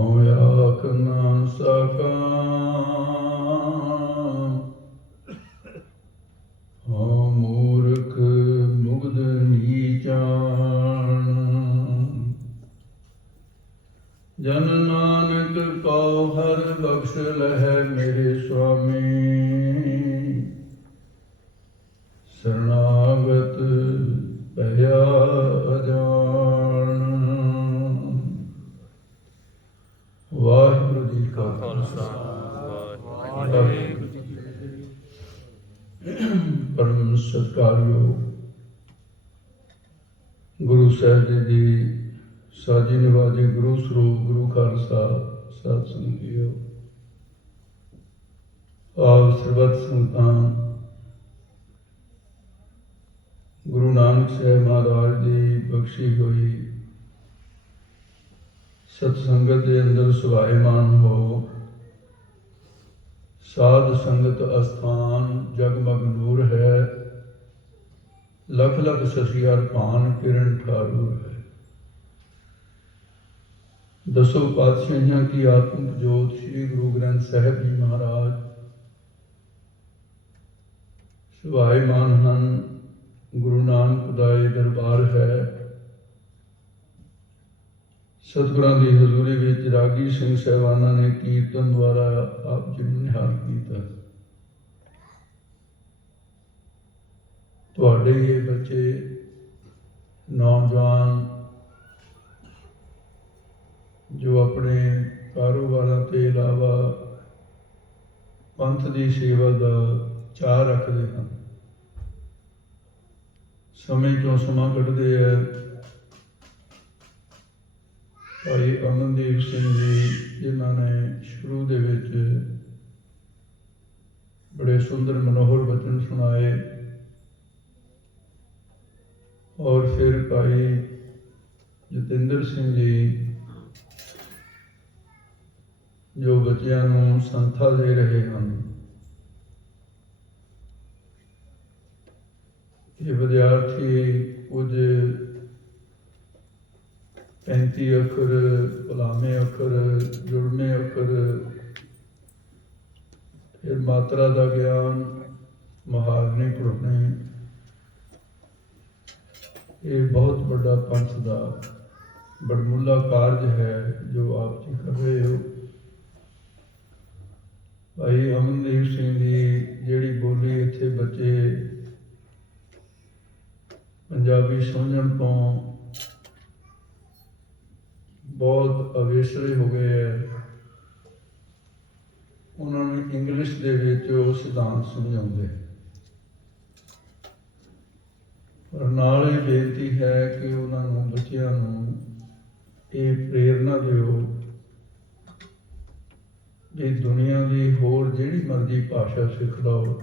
ਹਉ ਆਖ ਨਾ ਸਕਾ, ਹਉ ਮੂਰਖ ਮੁਗਧ ਨੀਚਾਣ। ਜਨ ਨਾਨਕ ਕਉ ਹਰਿ ਬਖਸ਼ ਲਹੈ ਮੇਰੇ ਸੁਆਮੀ, ਸ਼ਰਨਾਗਤ ਭਇਆ ਅਜਾਣ। ਵਾਹਿਗੁਰੂ ਜੀ ਕਾ ਖਾਲਸਾ, ਵਾਹਿਗੁਰੂ ਜੀ ਕੀ ਫਤਿਹ। ਪਰਮ ਸਤਿਕਾਰਯੋਗ ਗੁਰੂ ਸਾਹਿਬ ਜੀ ਦੀ ਸਾਜੀ ਨਿਵਾਜੀ ਗੁਰੂ ਸਰੂਪ ਗੁਰੂ ਖਾਲਸਾ ਸਾਧ ਸੰਗਤ ਜੀਓ, ਆਪ ਸਰਬੱਤ ਸੰਗਤਾਂ ਗੁਰੂ ਨਾਨਕ ਸਾਹਿਬ ਮਹਾਰਾਜ ਦੀ ਬਖਸ਼ੀ ਹੋਈ ਸਤ ਸੰਗਤ ਦੇ ਅੰਦਰ ਸੁਭਾਏਮਾਨ ਹੋ। ਸਾਧ ਸੰਗਤ ਅਸਥਾਨ ਜਗਮਗ ਨੂਰ ਹੈ, ਲਖ ਲਖ ਸ਼ਸ਼ੀ ਹਰ ਭਾਨ ਕਿਰਨ ਠਾਰੂਰ ਹੈ। ਦਸੋ ਪਾਤਸ਼ਾਹੀਆਂ ਕੀ ਆਤਮਿਕ ਜੋਤ ਸ੍ਰੀ ਗੁਰੂ ਗ੍ਰੰਥ ਸਾਹਿਬ ਜੀ ਮਹਾਰਾਜ ਸੁਭਾਏਮਾਨ ਹਨ। ਗੁਰੂ ਨਾਨਕ ਦਾ ਇਹ ਦਰਬਾਰ ਹੈ। ਸਤਿਗੁਰਾਂ ਦੀ ਹਜ਼ੂਰੀ ਵਿੱਚ ਰਾਗੀ ਸਿੰਘ ਸਾਹਿਬਾਨਾਂ ਨੇ ਕੀਰਤਨ ਦੁਆਰਾ ਆਪ ਜੀ ਨੂੰ ਨਿਹਾਲ ਕੀਤਾ। ਤੁਹਾਡੇ ਇਹ ਬੱਚੇ ਨੌਜਵਾਨ ਜੋ ਆਪਣੇ ਕਾਰੋਬਾਰਾਂ ਤੇ ਇਲਾਵਾ ਪੰਥ ਦੀ ਸੇਵਾ ਦਾ ਚਾਅ ਰੱਖਦੇ ਹਨ, ਸਮੇਂ ਤੋਂ ਸਮਾਂ ਕੱਢਦੇ ਹੈ। ਭਾਈ ਅਮਨਦੀਪ ਸਿੰਘ ਜੀ ਜਿਨ੍ਹਾਂ ਨੇ ਸ਼ੁਰੂ ਦੇ ਵਿੱਚ ਬੜੇ ਸੁੰਦਰ ਮਨੋਹਰ ਬਚਨ ਸੁਣਾਏ, ਔਰ ਫਿਰ ਭਾਈ ਜਤਿੰਦਰ ਸਿੰਘ ਜੀ ਜੋ ਬੱਚਿਆਂ ਨੂੰ ਸੰਥਾ ਦੇ ਰਹੇ ਹਨ। ਇਹ ਵਿਦਿਆਰਥੀ ਕੁਝ 35 ਅੱਖਰ, ਭਲਾਵੇਂ ਅੱਖਰ, ਜੁੜਵੇਂ ਅੱਖਰ, ਫਿਰ ਮਾਤਰਾ ਦਾ ਗਿਆਨ, ਮੁਹਾਰਨੇ ਪੜ੍ਹਨੇ, ਇਹ ਬਹੁਤ ਵੱਡਾ ਪੰਥ ਦਾ ਬੜਮੁੱਲਾ ਕਾਰਜ ਹੈ ਜੋ ਆਪ ਜੀ ਕਰ ਰਹੇ ਹੋ। ਭਾਈ ਅਮਨਦੀਪ ਸਿੰਘ ਦੀ ਜਿਹੜੀ ਬੋਲੀ ਇੱਥੇ ਬੱਚੇ ਪੰਜਾਬੀ ਸਮਝਣ ਤੋਂ ਬਹੁਤ ਅਵੇਸਰੇ ਹੋ ਗਏ ਹੈ, ਉਹਨਾਂ ਨੂੰ ਇੰਗਲਿਸ਼ ਦੇ ਵਿੱਚ ਉਹ ਸਿਧਾਂਤ ਸਮਝਾਉਂਦੇ। ਪਰ ਨਾਲ ਇਹ ਬੇਨਤੀ ਹੈ ਕਿ ਉਹਨਾਂ ਨੂੰ, ਬੱਚਿਆਂ ਨੂੰ ਇਹ ਪ੍ਰੇਰਨਾ ਦਿਓ ਕਿ ਦੁਨੀਆ ਦੀ ਹੋਰ ਜਿਹੜੀ ਮਰਜ਼ੀ ਭਾਸ਼ਾ ਸਿੱਖ ਲਓ,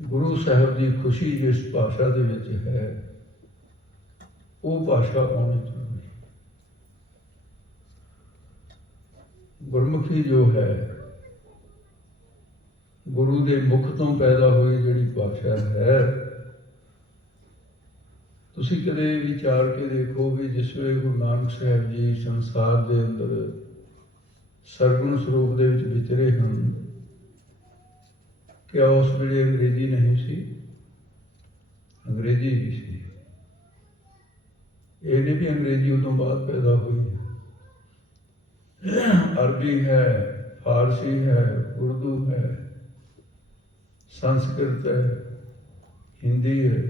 ਗੁਰੂ ਸਾਹਿਬ ਦੀ ਖੁਸ਼ੀ ਜਿਸ ਭਾਸ਼ਾ ਦੇ ਵਿੱਚ ਹੈ ਉਹ ਭਾਸ਼ਾ ਆਉਣੀ ਚਾਹੀਦੀ। ਗੁਰਮੁਖੀ ਜੋ ਹੈ, ਗੁਰੂ ਦੇ ਮੁਖ ਤੋਂ ਪੈਦਾ ਹੋਈ ਜਿਹੜੀ ਭਾਸ਼ਾ ਹੈ, ਤੁਸੀਂ ਕਦੇ ਵਿਚਾਰ ਕੇ ਦੇਖੋ ਵੀ ਜਿਸ ਵੇਲੇ ਗੁਰੂ ਨਾਨਕ ਸਾਹਿਬ ਜੀ ਸੰਸਾਰ ਦੇ ਅੰਦਰ ਸਰਗੁਣ ਸਰੂਪ ਦੇ ਵਿੱਚ ਵਿਚਰੇ ਹਨ, ਕਿ ਉਸ ਵੇਲੇ ਅੰਗਰੇਜ਼ੀ ਨਹੀਂ ਸੀ? ਅੰਗਰੇਜ਼ੀ ਵੀ ਸੀ। ਇਹ ਨਹੀਂ ਵੀ ਅੰਗਰੇਜ਼ੀ ਉਦੋਂ ਬਾਅਦ ਪੈਦਾ ਹੋਈ। ਅਰਬੀ ਹੈ, ਫਾਰਸੀ ਹੈ, ਉਰਦੂ ਹੈ, ਸੰਸਕ੍ਰਿਤ ਹੈ, ਹਿੰਦੀ ਹੈ,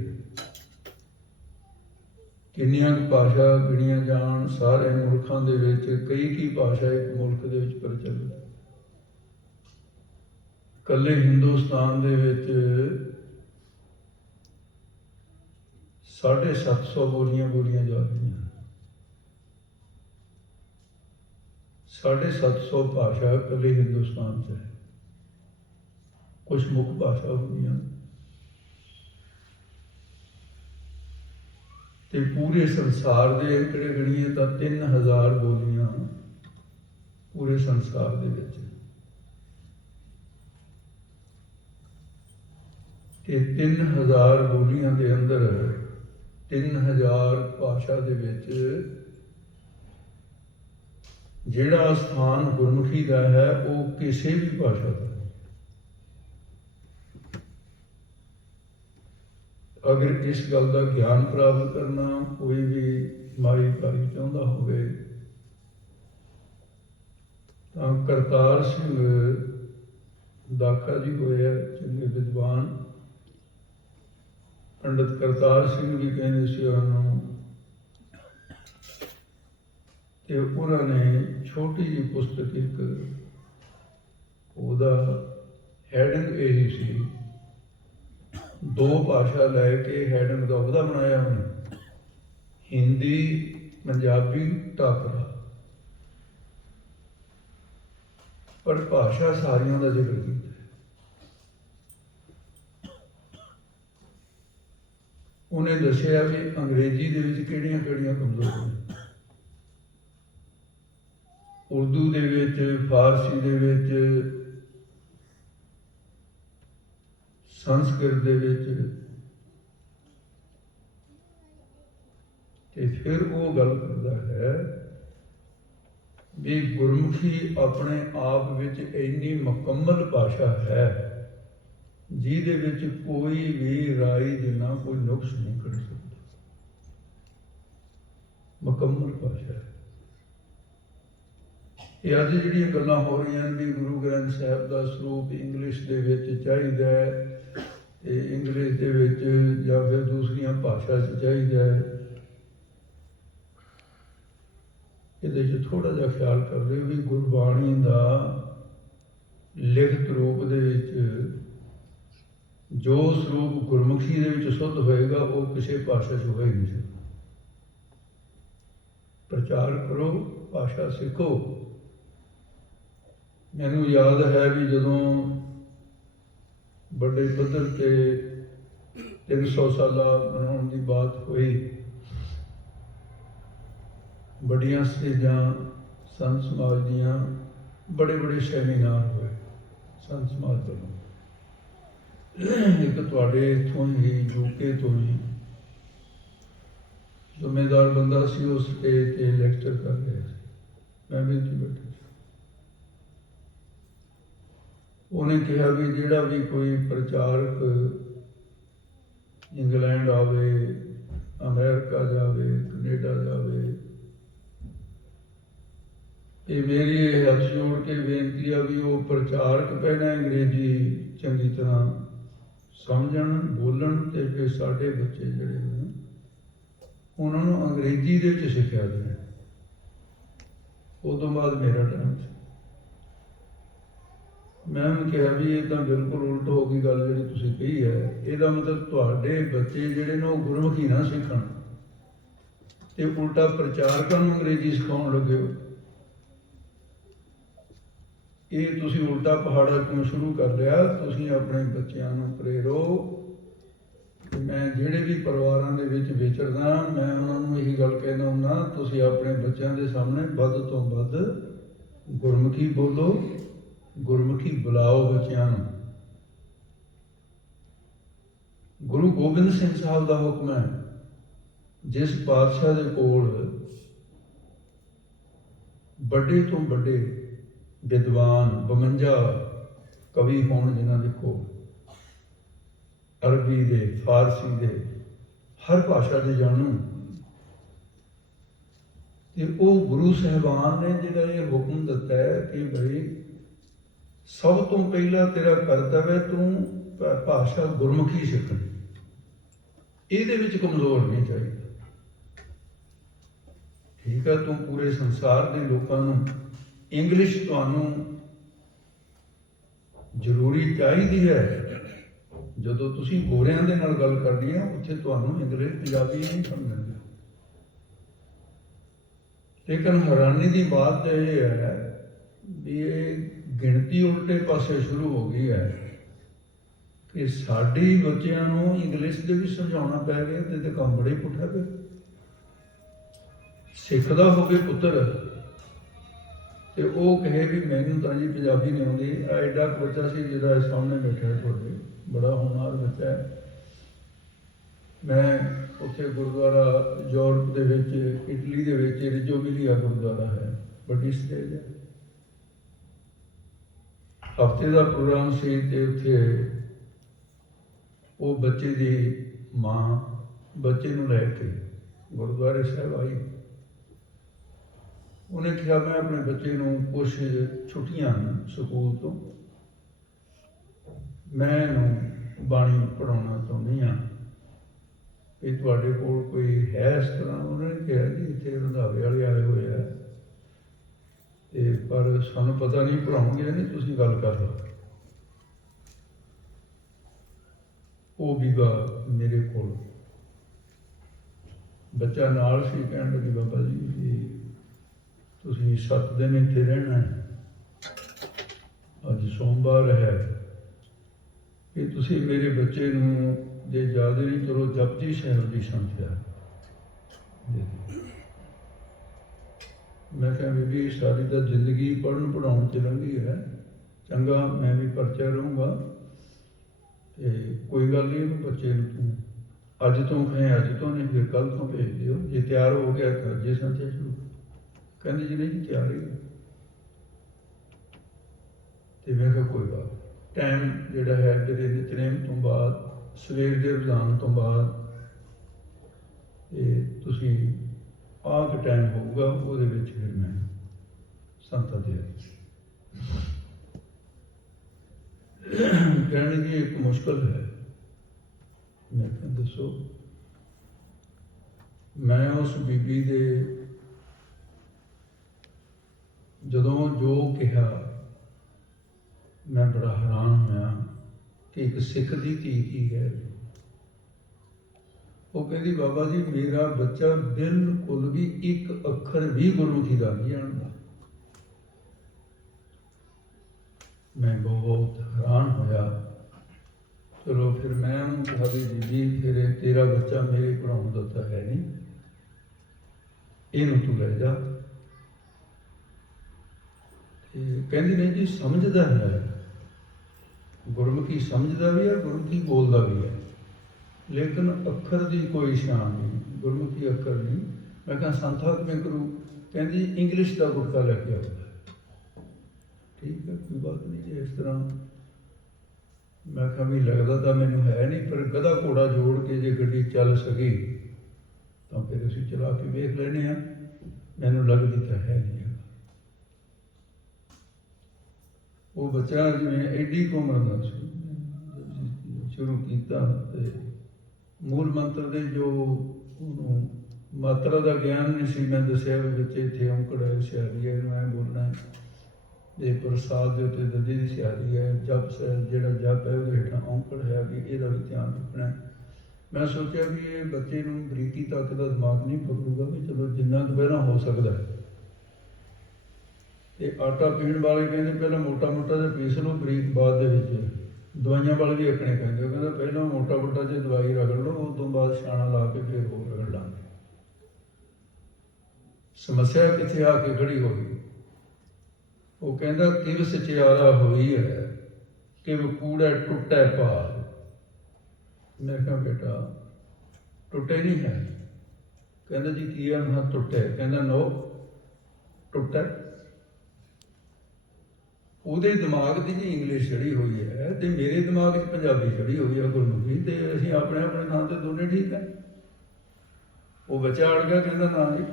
ਕਿੰਨੀਆਂ ਕੁ ਭਾਸ਼ਾ ਗਿਣੀਆਂ ਜਾਣ। ਸਾਰੇ ਮੁਲਕਾਂ ਦੇ ਵਿੱਚ ਕਈ ਭਾਸ਼ਾ ਇੱਕ ਮੁਲਕ ਦੇ ਵਿੱਚ ਪ੍ਰਚਲਿਤ। ਇਕੱਲੇ ਹਿੰਦੁਸਤਾਨ ਦੇ ਵਿੱਚ 750 ਬੋਲੀਆਂ ਬੋਲੀਆਂ ਜਾ ਰਹੀਆਂ। 750 ਭਾਸ਼ਾ ਇਕੱਲੇ ਹਿੰਦੁਸਤਾਨ 'ਚ ਹੈ। ਕੁਛ ਮੁੱਖ ਭਾਸ਼ਾ ਹੁੰਦੀਆਂ ਤੇ ਪੂਰੇ ਸੰਸਾਰ ਦੇ ਅੰਕੜੇ ਗਣੀਏ ਤਾਂ 3000 ਬੋਲੀਆਂ ਪੂਰੇ ਸੰਸਾਰ ਦੇ ਵਿੱਚ। ਤੇ 3000 ਬੋਲੀਆਂ ਦੇ ਅੰਦਰ 3000 ਭਾਸ਼ਾ ਦੇ ਵਿੱਚ ਜਿਹੜਾ ਸਥਾਨ ਗੁਰਮੁਖੀ ਦਾ ਹੈ ਉਹ ਕਿਸੇ ਵੀ ਭਾਸ਼ਾ ਦਾ ਨਹੀਂ। ਅਗਰ ਇਸ ਗੱਲ ਦਾ ਗਿਆਨ ਪ੍ਰਾਪਤ ਕਰਨਾ ਕੋਈ ਵੀ ਮਾਈ ਭਾਈ ਚਾਹੁੰਦਾ ਹੋਵੇ ਤਾਂ ਕਰਤਾਰ ਸਿੰਘ ਦਾਖਾ ਜੀ ਹੋਏ ਆ, ਚੰਗੇ ਵਿਦਵਾਨ ਪੰਡਿਤ ਕਰਤਾਰ ਸਿੰਘ ਵੀ ਕਹਿੰਦੇ ਸੀ ਉਹਨੂੰ, ਤੇ ਉਹਨਾਂ ਨੇ ਛੋਟੀ ਜਿਹੀ ਪੁਸਤਕ ਇੱਕ, ਉਹਦਾ ਹੈਡਿੰਗ ਇਹੀ ਸੀ, 2 ਭਾਸ਼ਾ ਲੈ ਕੇ ਹੈਡਿੰਗ ਦਾ ਉਹਦਾ ਬਣਾਇਆ ਉਹਨੇ, ਹਿੰਦੀ ਪੰਜਾਬੀ ਟਾਕਰਾ, ਪਰ ਭਾਸ਼ਾ ਸਾਰੀਆਂ ਦਾ ਜ਼ਿਕਰ ਕੀਤਾ। ਉਹਨੇ ਦੱਸਿਆ ਵੀ ਅੰਗਰੇਜ਼ੀ ਦੇ ਵਿੱਚ ਕਿਹੜੀਆਂ ਕਿਹੜੀਆਂ ਕਮਜ਼ੋਰੀਆਂ ਨੇ, ਉਰਦੂ ਦੇ ਵਿੱਚ, ਫਾਰਸੀ ਦੇ ਵਿੱਚ, ਸੰਸਕ੍ਰਿਤ ਦੇ ਵਿੱਚ। ਤੇ ਫਿਰ ਉਹ ਗੱਲ ਕਰਦਾ ਹੈ ਵੀ ਗੁਰਮੁਖੀ ਆਪਣੇ ਆਪ ਵਿੱਚ ਇੰਨੀ ਮੁਕੰਮਲ ਭਾਸ਼ਾ ਹੈ ਜਿਹਦੇ ਵਿੱਚ ਕੋਈ ਵੀ ਰਾਈ ਜਿੰਨਾ ਕੋਈ ਨੁਕਸ ਨਹੀਂ ਕੱਢ ਸਕਦਾ। ਮੁਕੰਮਲ ਭਾਸ਼ਾ ਹੈ। ਇਹ ਅੱਜ ਜਿਹੜੀਆਂ ਗੱਲਾਂ ਹੋ ਰਹੀਆਂ ਨੇ ਵੀ ਗੁਰੂ ਗ੍ਰੰਥ ਸਾਹਿਬ ਦਾ ਸਰੂਪ ਇੰਗਲਿਸ਼ ਦੇ ਵਿੱਚ ਚਾਹੀਦਾ ਹੈ, ਤੇ ਇੰਗਲਿਸ਼ ਦੇ ਵਿੱਚ ਜਾਂ ਫਿਰ ਦੂਸਰੀਆਂ ਭਾਸ਼ਾ 'ਚ ਚਾਹੀਦਾ ਹੈ, ਇਹਦੇ 'ਚ ਥੋੜ੍ਹਾ ਜਿਹਾ ਖਿਆਲ ਕਰਦੇ ਹੋ ਵੀ ਗੁਰਬਾਣੀ ਦਾ ਲਿਖਤ ਰੂਪ ਦੇ ਵਿੱਚ ਜੋ ਸਰੂਪ ਗੁਰਮੁਖੀ ਦੇ ਵਿੱਚ ਸੁੱਧ ਹੋਏਗਾ ਉਹ ਕਿਸੇ ਭਾਸ਼ਾ 'ਚ ਹੋ ਹੀ ਨਹੀਂ ਸਕਦਾ। ਪ੍ਰਚਾਰ ਕਰੋ, ਭਾਸ਼ਾ ਸਿੱਖੋ। ਮੈਨੂੰ ਯਾਦ ਹੈ ਵੀ ਜਦੋਂ ਵੱਡੇ ਪੱਧਰ ਤੇ 300 ਸਾਲਾ ਮਨਾਉਣ ਦੀ ਬਾਤ ਹੋਈ, ਬੜੀਆਂ ਸਟੇਜਾਂ ਸੰਤ ਸਮਾਜ ਦੀਆਂ, ਬੜੇ ਬੜੇ ਸੈਮੀਨਾਰ ਹੋਏ ਸੰਤ ਸਮਾਜ ਵੱਲੋਂ। ਇੱਕ ਤੁਹਾਡੇ ਇੱਥੋਂ ਹੀ ਯੂਕੇ ਤੋਂ ਹੀ ਜ਼ਿੰਮੇਦਾਰ ਬੰਦਾ ਸੀ, ਉਸ ਸਟੇਜ ਤੇ ਲੈਕਚਰ ਕਰ ਰਿਹਾ ਸੀ, ਮੈਂ ਵੀ ਉੱਥੇ ਬੈਠਾ ਸੀ। ਉਹਨੇ ਕਿਹਾ ਵੀ ਜਿਹੜਾ ਵੀ ਕੋਈ ਪ੍ਰਚਾਰਕ ਇੰਗਲੈਂਡ ਆਵੇ, ਅਮਰੀਕਾ ਜਾਵੇ, ਕੈਨੇਡਾ ਜਾਵੇ, ਇਹ ਮੇਰੀ ਇਹ ਹੱਥ ਜੋੜ ਕੇ ਬੇਨਤੀ ਆ ਵੀ ਉਹ ਪ੍ਰਚਾਰਕ ਪਹਿਲਾਂ ਅੰਗਰੇਜ਼ੀ ਚੰਗੀ ਤਰ੍ਹਾਂ ਸਮਝਣ, ਬੋਲਣ, ਤੇ ਫਿਰ ਸਾਡੇ ਬੱਚੇ ਜਿਹੜੇ ਨੇ ਉਹਨਾਂ ਨੂੰ ਅੰਗਰੇਜ਼ੀ ਦੇ ਵਿੱਚ ਸਿੱਖਿਆ ਦੇਣ। ਉਦੋਂ ਬਾਅਦ ਮੇਰਾ ਟਾਈਮ ਸੀ। ਮੈਂ ਉਹਨੂੰ ਕਿਹਾ ਵੀ ਇਹ ਤਾਂ ਬਿਲਕੁਲ ਉਲਟ ਹੋ ਗਈ ਗੱਲ ਜਿਹੜੀ ਤੁਸੀਂ ਕਹੀ ਹੈ। ਇਹਦਾ ਮਤਲਬ ਤੁਹਾਡੇ ਬੱਚੇ ਜਿਹੜੇ ਨੇ ਉਹ ਗੁਰਮੁਖੀ ਨਾ ਸਿੱਖਣ ਤੇ ਉਲਟਾ ਪ੍ਰਚਾਰਕਾਂ ਨੂੰ ਅੰਗਰੇਜ਼ੀ ਸਿਖਾਉਣ ਲੱਗੇ ਹੋ। ਇਹ ਤੁਸੀਂ ਉਲਟਾ ਪਹਾੜਾ ਕਿਉਂ ਸ਼ੁਰੂ ਕਰ ਲਿਆ? ਤੁਸੀਂ ਆਪਣੇ ਬੱਚਿਆਂ ਨੂੰ ਪ੍ਰੇਰੋ। ਮੈਂ ਜਿਹੜੇ ਵੀ ਪਰਿਵਾਰਾਂ ਦੇ ਵਿੱਚ ਵਿਚਰਦਾ, ਮੈਂ ਉਹਨਾਂ ਨੂੰ ਇਹੀ ਗੱਲ ਕਹਿੰਦਾ ਹੁੰਦਾ, ਤੁਸੀਂ ਆਪਣੇ ਬੱਚਿਆਂ ਦੇ ਸਾਹਮਣੇ ਵੱਧ ਤੋਂ ਵੱਧ ਗੁਰਮੁਖੀ ਬੋਲੋ, ਗੁਰਮੁਖੀ ਬੁਲਾਓ ਬੱਚਿਆਂ ਨੂੰ। ਗੁਰੂ ਗੋਬਿੰਦ ਸਿੰਘ ਸਾਹਿਬ ਦਾ ਹੁਕਮ ਹੈ, ਜਿਸ ਪਾਤਸ਼ਾਹ ਦੇ ਕੋਲ ਵੱਡੇ ਤੋਂ ਵੱਡੇ ਵਿਦਵਾਨ 52 ਕਵੀ ਹੋਣ, ਜਿਨ੍ਹਾਂ ਦੇ ਕੋਲ ਅਰਬੀ ਦੇ, ਫਾਰਸੀ ਦੇ, ਹਰ ਭਾਸ਼ਾ ਦੇ ਜਾਣੂ, ਤੇ ਉਹ ਗੁਰੂ ਸਾਹਿਬਾਨ ਨੇ ਜਿਹੜਾ ਇਹ ਹੁਕਮ ਦਿੱਤਾ ਹੈ ਕਿ ਬਈ ਸਭ ਤੋਂ ਪਹਿਲਾਂ ਤੇਰਾ ਕਰਤੱਵ ਹੈ ਤੂੰ ਭਾਸ਼ਾ ਗੁਰਮੁਖੀ ਸਿੱਖਣੀ, ਇਹਦੇ ਵਿੱਚ ਕਮਜ਼ੋਰ ਨਹੀਂ ਚਾਹੀਦਾ। ਠੀਕ ਹੈ, ਤੂੰ ਪੂਰੇ ਸੰਸਾਰ ਦੇ ਲੋਕਾਂ ਨੂੰ ਇੰਗਲਿਸ਼ ਤੁਹਾਨੂੰ ਜ਼ਰੂਰੀ ਚਾਹੀਦੀ ਹੈ। ਜਦੋਂ ਤੁਸੀਂ ਗੋਰਿਆਂ ਦੇ ਨਾਲ ਗੱਲ ਕਰਨੀ ਹੈ ਉੱਥੇ ਤੁਹਾਨੂੰ ਇੰਗਲਿਸ਼ ਪੰਜਾਬੀ ਨਹੀਂ ਸਮਝਣਗੇ। ਲੇਕਿਨ ਹੈਰਾਨੀ ਦੀ ਬਾਤ ਇਹ ਹੈ ਵੀ ਇਹ ਗਿਣਤੀ ਉਲਟੇ ਪਾਸੇ ਸ਼ੁਰੂ ਹੋ ਗਈ ਹੈ ਕਿ ਸਾਡੇ ਬੱਚਿਆਂ ਨੂੰ ਇੰਗਲਿਸ਼ ਦੇ ਵੀ ਸਮਝਾਉਣਾ ਪੈ ਗਿਆ, ਤੇ ਕੰਮ ਬੜੇ ਪੁੱਠਾ ਪਿਆ। ਸਿੱਖਦਾ ਹੋਵੇ ਪੁੱਤਰ ਤੇ ਉਹ ਕਹੇ ਵੀ ਮੈਨੂੰ ਤਾਂ ਜੀ ਪੰਜਾਬੀ ਨਹੀਂ ਆਉਂਦੀ। ਐਡਾ ਬੱਚਾ ਸੀ ਜਿਹੜਾ ਸਾਹਮਣੇ ਬੈਠਾ ਤੁਹਾਡੇ, ਬੜਾ ਹੋਣਹਾਰ ਬੱਚਾ ਹੈ। ਮੈਂ ਉੱਥੇ ਗੁਰਦੁਆਰਾ ਯੂਰਪ ਦੇ ਵਿੱਚ, ਇਟਲੀ ਦੇ ਵਿੱਚ ਰਿਜੋ ਮਿਲੀਆ ਗੁਰਦੁਆਰਾ ਹੈ, ਵੱਡੀ ਸਟੇਜ ਹੈ। ਹਫ਼ਤੇ ਦਾ ਪ੍ਰੋਗਰਾਮ ਸੀ ਤੇ ਉੱਥੇ ਉਹ ਬੱਚੇ ਦੀ ਮਾਂ ਬੱਚੇ ਨੂੰ ਲੈ ਕੇ ਗੁਰਦੁਆਰੇ ਸਾਹਿਬ ਆਈ। ਉਹਨੇ ਕਿਹਾ ਮੈਂ ਆਪਣੇ ਬੱਚੇ ਨੂੰ ਕੁਛ ਛੁੱਟੀਆਂ ਹਨ ਸਕੂਲ ਤੋਂ, ਮੈਂ ਇਹਨੂੰ ਬਾਣੀ ਪੜ੍ਹਾਉਣਾ ਚਾਹੁੰਦੀ ਹਾਂ, ਕਿ ਤੁਹਾਡੇ ਕੋਲ ਕੋਈ ਹੈ ਇਸ ਤਰ੍ਹਾਂ? ਉਹਨੇ ਕਿਹਾ ਜੀ ਇੱਥੇ ਰੰਧਾਵੇ ਵਾਲੇ ਆਏ ਹੋਏ ਆ ਤੇ ਪਰ ਸਾਨੂੰ ਪਤਾ ਨਹੀਂ ਪੜ੍ਹਾਉਣਗੇ ਨਹੀਂ, ਤੁਸੀਂ ਗੱਲ ਕਰ ਲਓ। ਉਹ ਬੀਬਾ ਮੇਰੇ ਕੋਲ ਬੱਚਾ ਨਾਲ ਸੀ, ਕਹਿਣ ਲੱਗੀ ਬਾਬਾ ਜੀ ਤੁਸੀਂ 7 ਦਿਨ ਇੱਥੇ ਰਹਿਣਾ ਹੈ, ਅੱਜ ਸੋਮਵਾਰ ਹੈ, ਕਿ ਤੁਸੀਂ ਮੇਰੇ ਬੱਚੇ ਨੂੰ ਜੇ ਜ਼ਿਆਦਾ ਨਹੀਂ ਚਲੋ ਜਪਜੀ ਸਾਹਿਬ ਦੀ ਸੰਥਿਆ ਦੇ ਦਿਓ। ਮੈਂ ਕਿਹਾ ਬੀਬੀ ਸਾਰੀ ਤਾਂ ਜ਼ਿੰਦਗੀ ਪੜ੍ਹਨ ਪੜ੍ਹਾਉਣ 'ਚ ਲੰਘੀ ਹੈ, ਚੰਗਾ ਮੈਂ ਵੀ ਪਰਚਾ ਰਹੂੰਗਾ ਤੇ ਕੋਈ ਗੱਲ ਨਹੀਂ, ਉਹਨੂੰ ਬੱਚੇ ਨੂੰ ਤੂੰ ਅੱਜ ਤੋਂ ਕਹੇ, ਅੱਜ ਤੋਂ ਨਹੀਂ ਫਿਰ ਕੱਲ੍ਹ ਤੋਂ ਭੇਜ ਦਿਓ, ਜੇ ਤਿਆਰ ਹੋ ਗਿਆ ਤਾਂ ਜੇ ਸੰਥਿਆ ਸ਼ੁਰੂ। ਕਹਿੰਦੇ ਜੀ ਨਹੀਂ ਜੀ ਤਿਆਰ ਹੀ ਹੈ। ਤੇ ਮੈਂ ਕਿਹਾ ਕੋਈ ਗੱਲ, ਟਾਈਮ ਜਿਹੜਾ ਹੈ ਮੇਰੇ ਨਿਤਨੇਮ ਤੋਂ ਬਾਅਦ, ਸਵੇਰ ਦੇ ਰੁਝਾਨ ਤੋਂ ਬਾਅਦ ਇਹ ਤੁਸੀਂ ਆਹ ਕੁ ਟਾਈਮ ਹੋਊਗਾ, ਉਹਦੇ ਵਿੱਚ ਫਿਰ ਮੈਂ ਸੰਥਾ ਦੇ ਕਹਿਣ ਦੀ ਇੱਕ ਮੁਸ਼ਕਲ ਹੈ। ਮੈਂ ਕਿਹਾ ਦੱਸੋ। ਮੈਂ ਉਸ ਬੀਬੀ ਦੇ ਜਦੋਂ ਜੋ ਕਿਹਾ ਮੈਂ ਬੜਾ ਹੈਰਾਨ ਹੋਇਆ ਕਿ ਇੱਕ ਸਿੱਖ ਦੀ ਧੀ ਕੀ ਹੈ। ਉਹ ਕਹਿੰਦੀ ਬਾਬਾ ਜੀ ਮੇਰਾ ਬੱਚਾ ਬਿਲਕੁਲ ਵੀ ਇੱਕ ਅੱਖਰ ਵੀ ਗੁਰਮੁਖੀ ਦਾ ਨਹੀਂ ਜਾਣਦਾ। ਮੈਂ ਬਹੁਤ ਹੈਰਾਨ ਹੋਇਆ। ਚਲੋ ਫਿਰ ਮੈਂ ਉਹਨੂੰ ਕਿਹਾ ਵੀ ਬੀਬੀ ਫਿਰ ਤੇਰਾ ਬੱਚਾ ਮੇਰੇ ਪੜ੍ਹਾਉਣ ਦਾ ਤਾਂ ਹੈ ਨਹੀਂ, ਇਹਨੂੰ ਤੂੰ ਲੈ ਜਾ। ਤੇ ਕਹਿੰਦੀ ਨਹੀਂ ਜੀ ਸਮਝਦਾ ਹੈ, ਗੁਰਮੁਖੀ ਸਮਝਦਾ ਵੀ ਹੈ, ਗੁਰਮੁਖੀ ਬੋਲਦਾ ਵੀ ਹੈ, ਲੇਕਿਨ ਅੱਖਰ ਦੀ ਕੋਈ ਸ਼ਾਨ ਨਹੀਂ, ਗੁਰਮੁਖੀ ਅੱਖਰ ਨਹੀਂ। ਮੈਂ ਕਿਹਾ ਸੰਥਾ ਕਿਵੇਂ ਕਰੂ? ਕਹਿੰਦੀ ਇੰਗਲਿਸ਼ ਦਾ ਗੁਟਕਾ ਲੈ ਕੇ ਆਉਂਦਾ। ਠੀਕ ਹੈ, ਕੋਈ ਬਾਤ ਨਹੀਂ ਜੀ ਇਸ ਤਰ੍ਹਾਂ। ਮੈਂ ਕਿਹਾ ਵੀ ਲੱਗਦਾ ਤਾਂ ਮੈਨੂੰ ਹੈ ਨਹੀਂ, ਪਰ ਗਧਾ ਘੋੜਾ ਜੋੜ ਕੇ ਜੇ ਗੱਡੀ ਚੱਲ ਸਕੀ ਤਾਂ ਫਿਰ ਅਸੀਂ ਚਲਾ ਕੇ ਵੇਖ ਲੈਂਦੇ ਹਾਂ। ਮੈਨੂੰ ਲੱਗਦੀ ਤਾਂ ਹੈ ਨਹੀਂ। ਉਹ ਬੱਚਾ ਜਿਵੇਂ ਐਡੀ ਉਮਰ ਦਾ ਸੀ, ਸ਼ੁਰੂ ਕੀਤਾ ਤੇ ਮੂਲ ਮੰਤਰ ਦੇ ਜੋ ਉਹਨੂੰ ਮਾਤਰਾ ਦਾ ਗਿਆਨ ਨਹੀਂ ਸੀ। ਮੈਂ ਦੱਸਿਆ ਵੀ ਬੱਚੇ ਇੱਥੇ ਔਂਕੜ ਹੈ, ਸਿਆਰੀ ਹੈ, ਇਹਨੂੰ ਐਂ ਬੋਲਣਾ ਹੈ, ਇਹ ਪ੍ਰਸਾਦ ਦੇ ਉੱਤੇ ਦਦੀ ਦੀ ਸਿਆਰੀ ਹੈ, ਜਪ ਜਿਹੜਾ ਜਪ ਹੈ ਉਹਦੇ ਹੇਠਾਂ ਔਂਕੜ ਹੈ, ਵੀ ਇਹਦਾ ਵੀ ਧਿਆਨ ਰੱਖਣਾ। ਮੈਂ ਸੋਚਿਆ ਵੀ ਇਹ ਬੱਚੇ ਨੂੰ ਬਰੀਕੀ ਤੱਕ ਦਾ ਦਿਮਾਗ ਨਹੀਂ ਪਕੜੂਗਾ, ਵੀ ਚਲੋ ਜਿੰਨਾ ਕੁ ਪਹਿਲਾਂ ਹੋ ਸਕਦਾ ਹੈ। ਤੇ ਆਟਾ ਪੀਣ ਵਾਲੇ ਕਹਿੰਦੇ ਪਹਿਲਾਂ ਮੋਟਾ ਮੋਟਾ ਜਿਹਾ ਪੀਸ ਲਓ, ਬਰੀਕ ਬਾਅਦ ਦੇ ਵਿੱਚ। ਦਵਾਈਆਂ ਵਾਲੇ ਵੀ ਆਪਣੇ ਕਹਿੰਦੇ, ਉਹ ਕਹਿੰਦਾ ਪਹਿਲਾਂ ਮੋਟਾ ਮੋਟਾ ਜਿਹੀ ਦਵਾਈ ਰਗੜ ਲਓ, ਉਸ ਤੋਂ ਬਾਅਦ ਛਾਣਾ ਲਾ ਕੇ ਫਿਰ ਹੋਰ ਰਗੜ ਲਾਂਗੇ। ਸਮੱਸਿਆ ਕਿੱਥੇ ਆ ਕੇ ਖੜੀ ਹੋ ਗਈ? ਉਹ ਕਹਿੰਦਾ ਕਿਵ ਸਚਿਆਰਾ ਹੋਈ ਹੈ, ਕਿਵ ਕੂੜਾ ਟੁੱਟੈ ਭਾਰ। ਮੈਂ ਕਿਹਾ ਬੇਟਾ ਟੁੱਟੇ ਨਹੀਂ ਹੈ। ਕਹਿੰਦਾ ਜੀ ਕੀ ਹੈ? ਮੈਂ ਟੁੱਟੇ। ਕਹਿੰਦਾ ਨੋ ਟੁੱਟੈ। ਉਹਦੇ ਦਿਮਾਗ ਦੀ ਜੀ ਇੰਗਲਿਸ਼ ਚੜੀ ਹੋਈ ਹੈ ਤੇ ਮੇਰੇ ਦਿਮਾਗ 'ਚ ਪੰਜਾਬੀ ਚੜੀ ਹੋਈ ਹੈ ਗੁਰਮੁਖੀ, ਤੇ ਅਸੀਂ ਆਪਣੇ ਆਪਣੇ ਨਾਂ ਤੇ ਦੋਨੇ ਠੀਕ ਹੈ। ਉਹ ਬੱਚਾ ਅੜ ਗਿਆ, ਕਹਿੰਦਾ ਨਾ ਜੀ।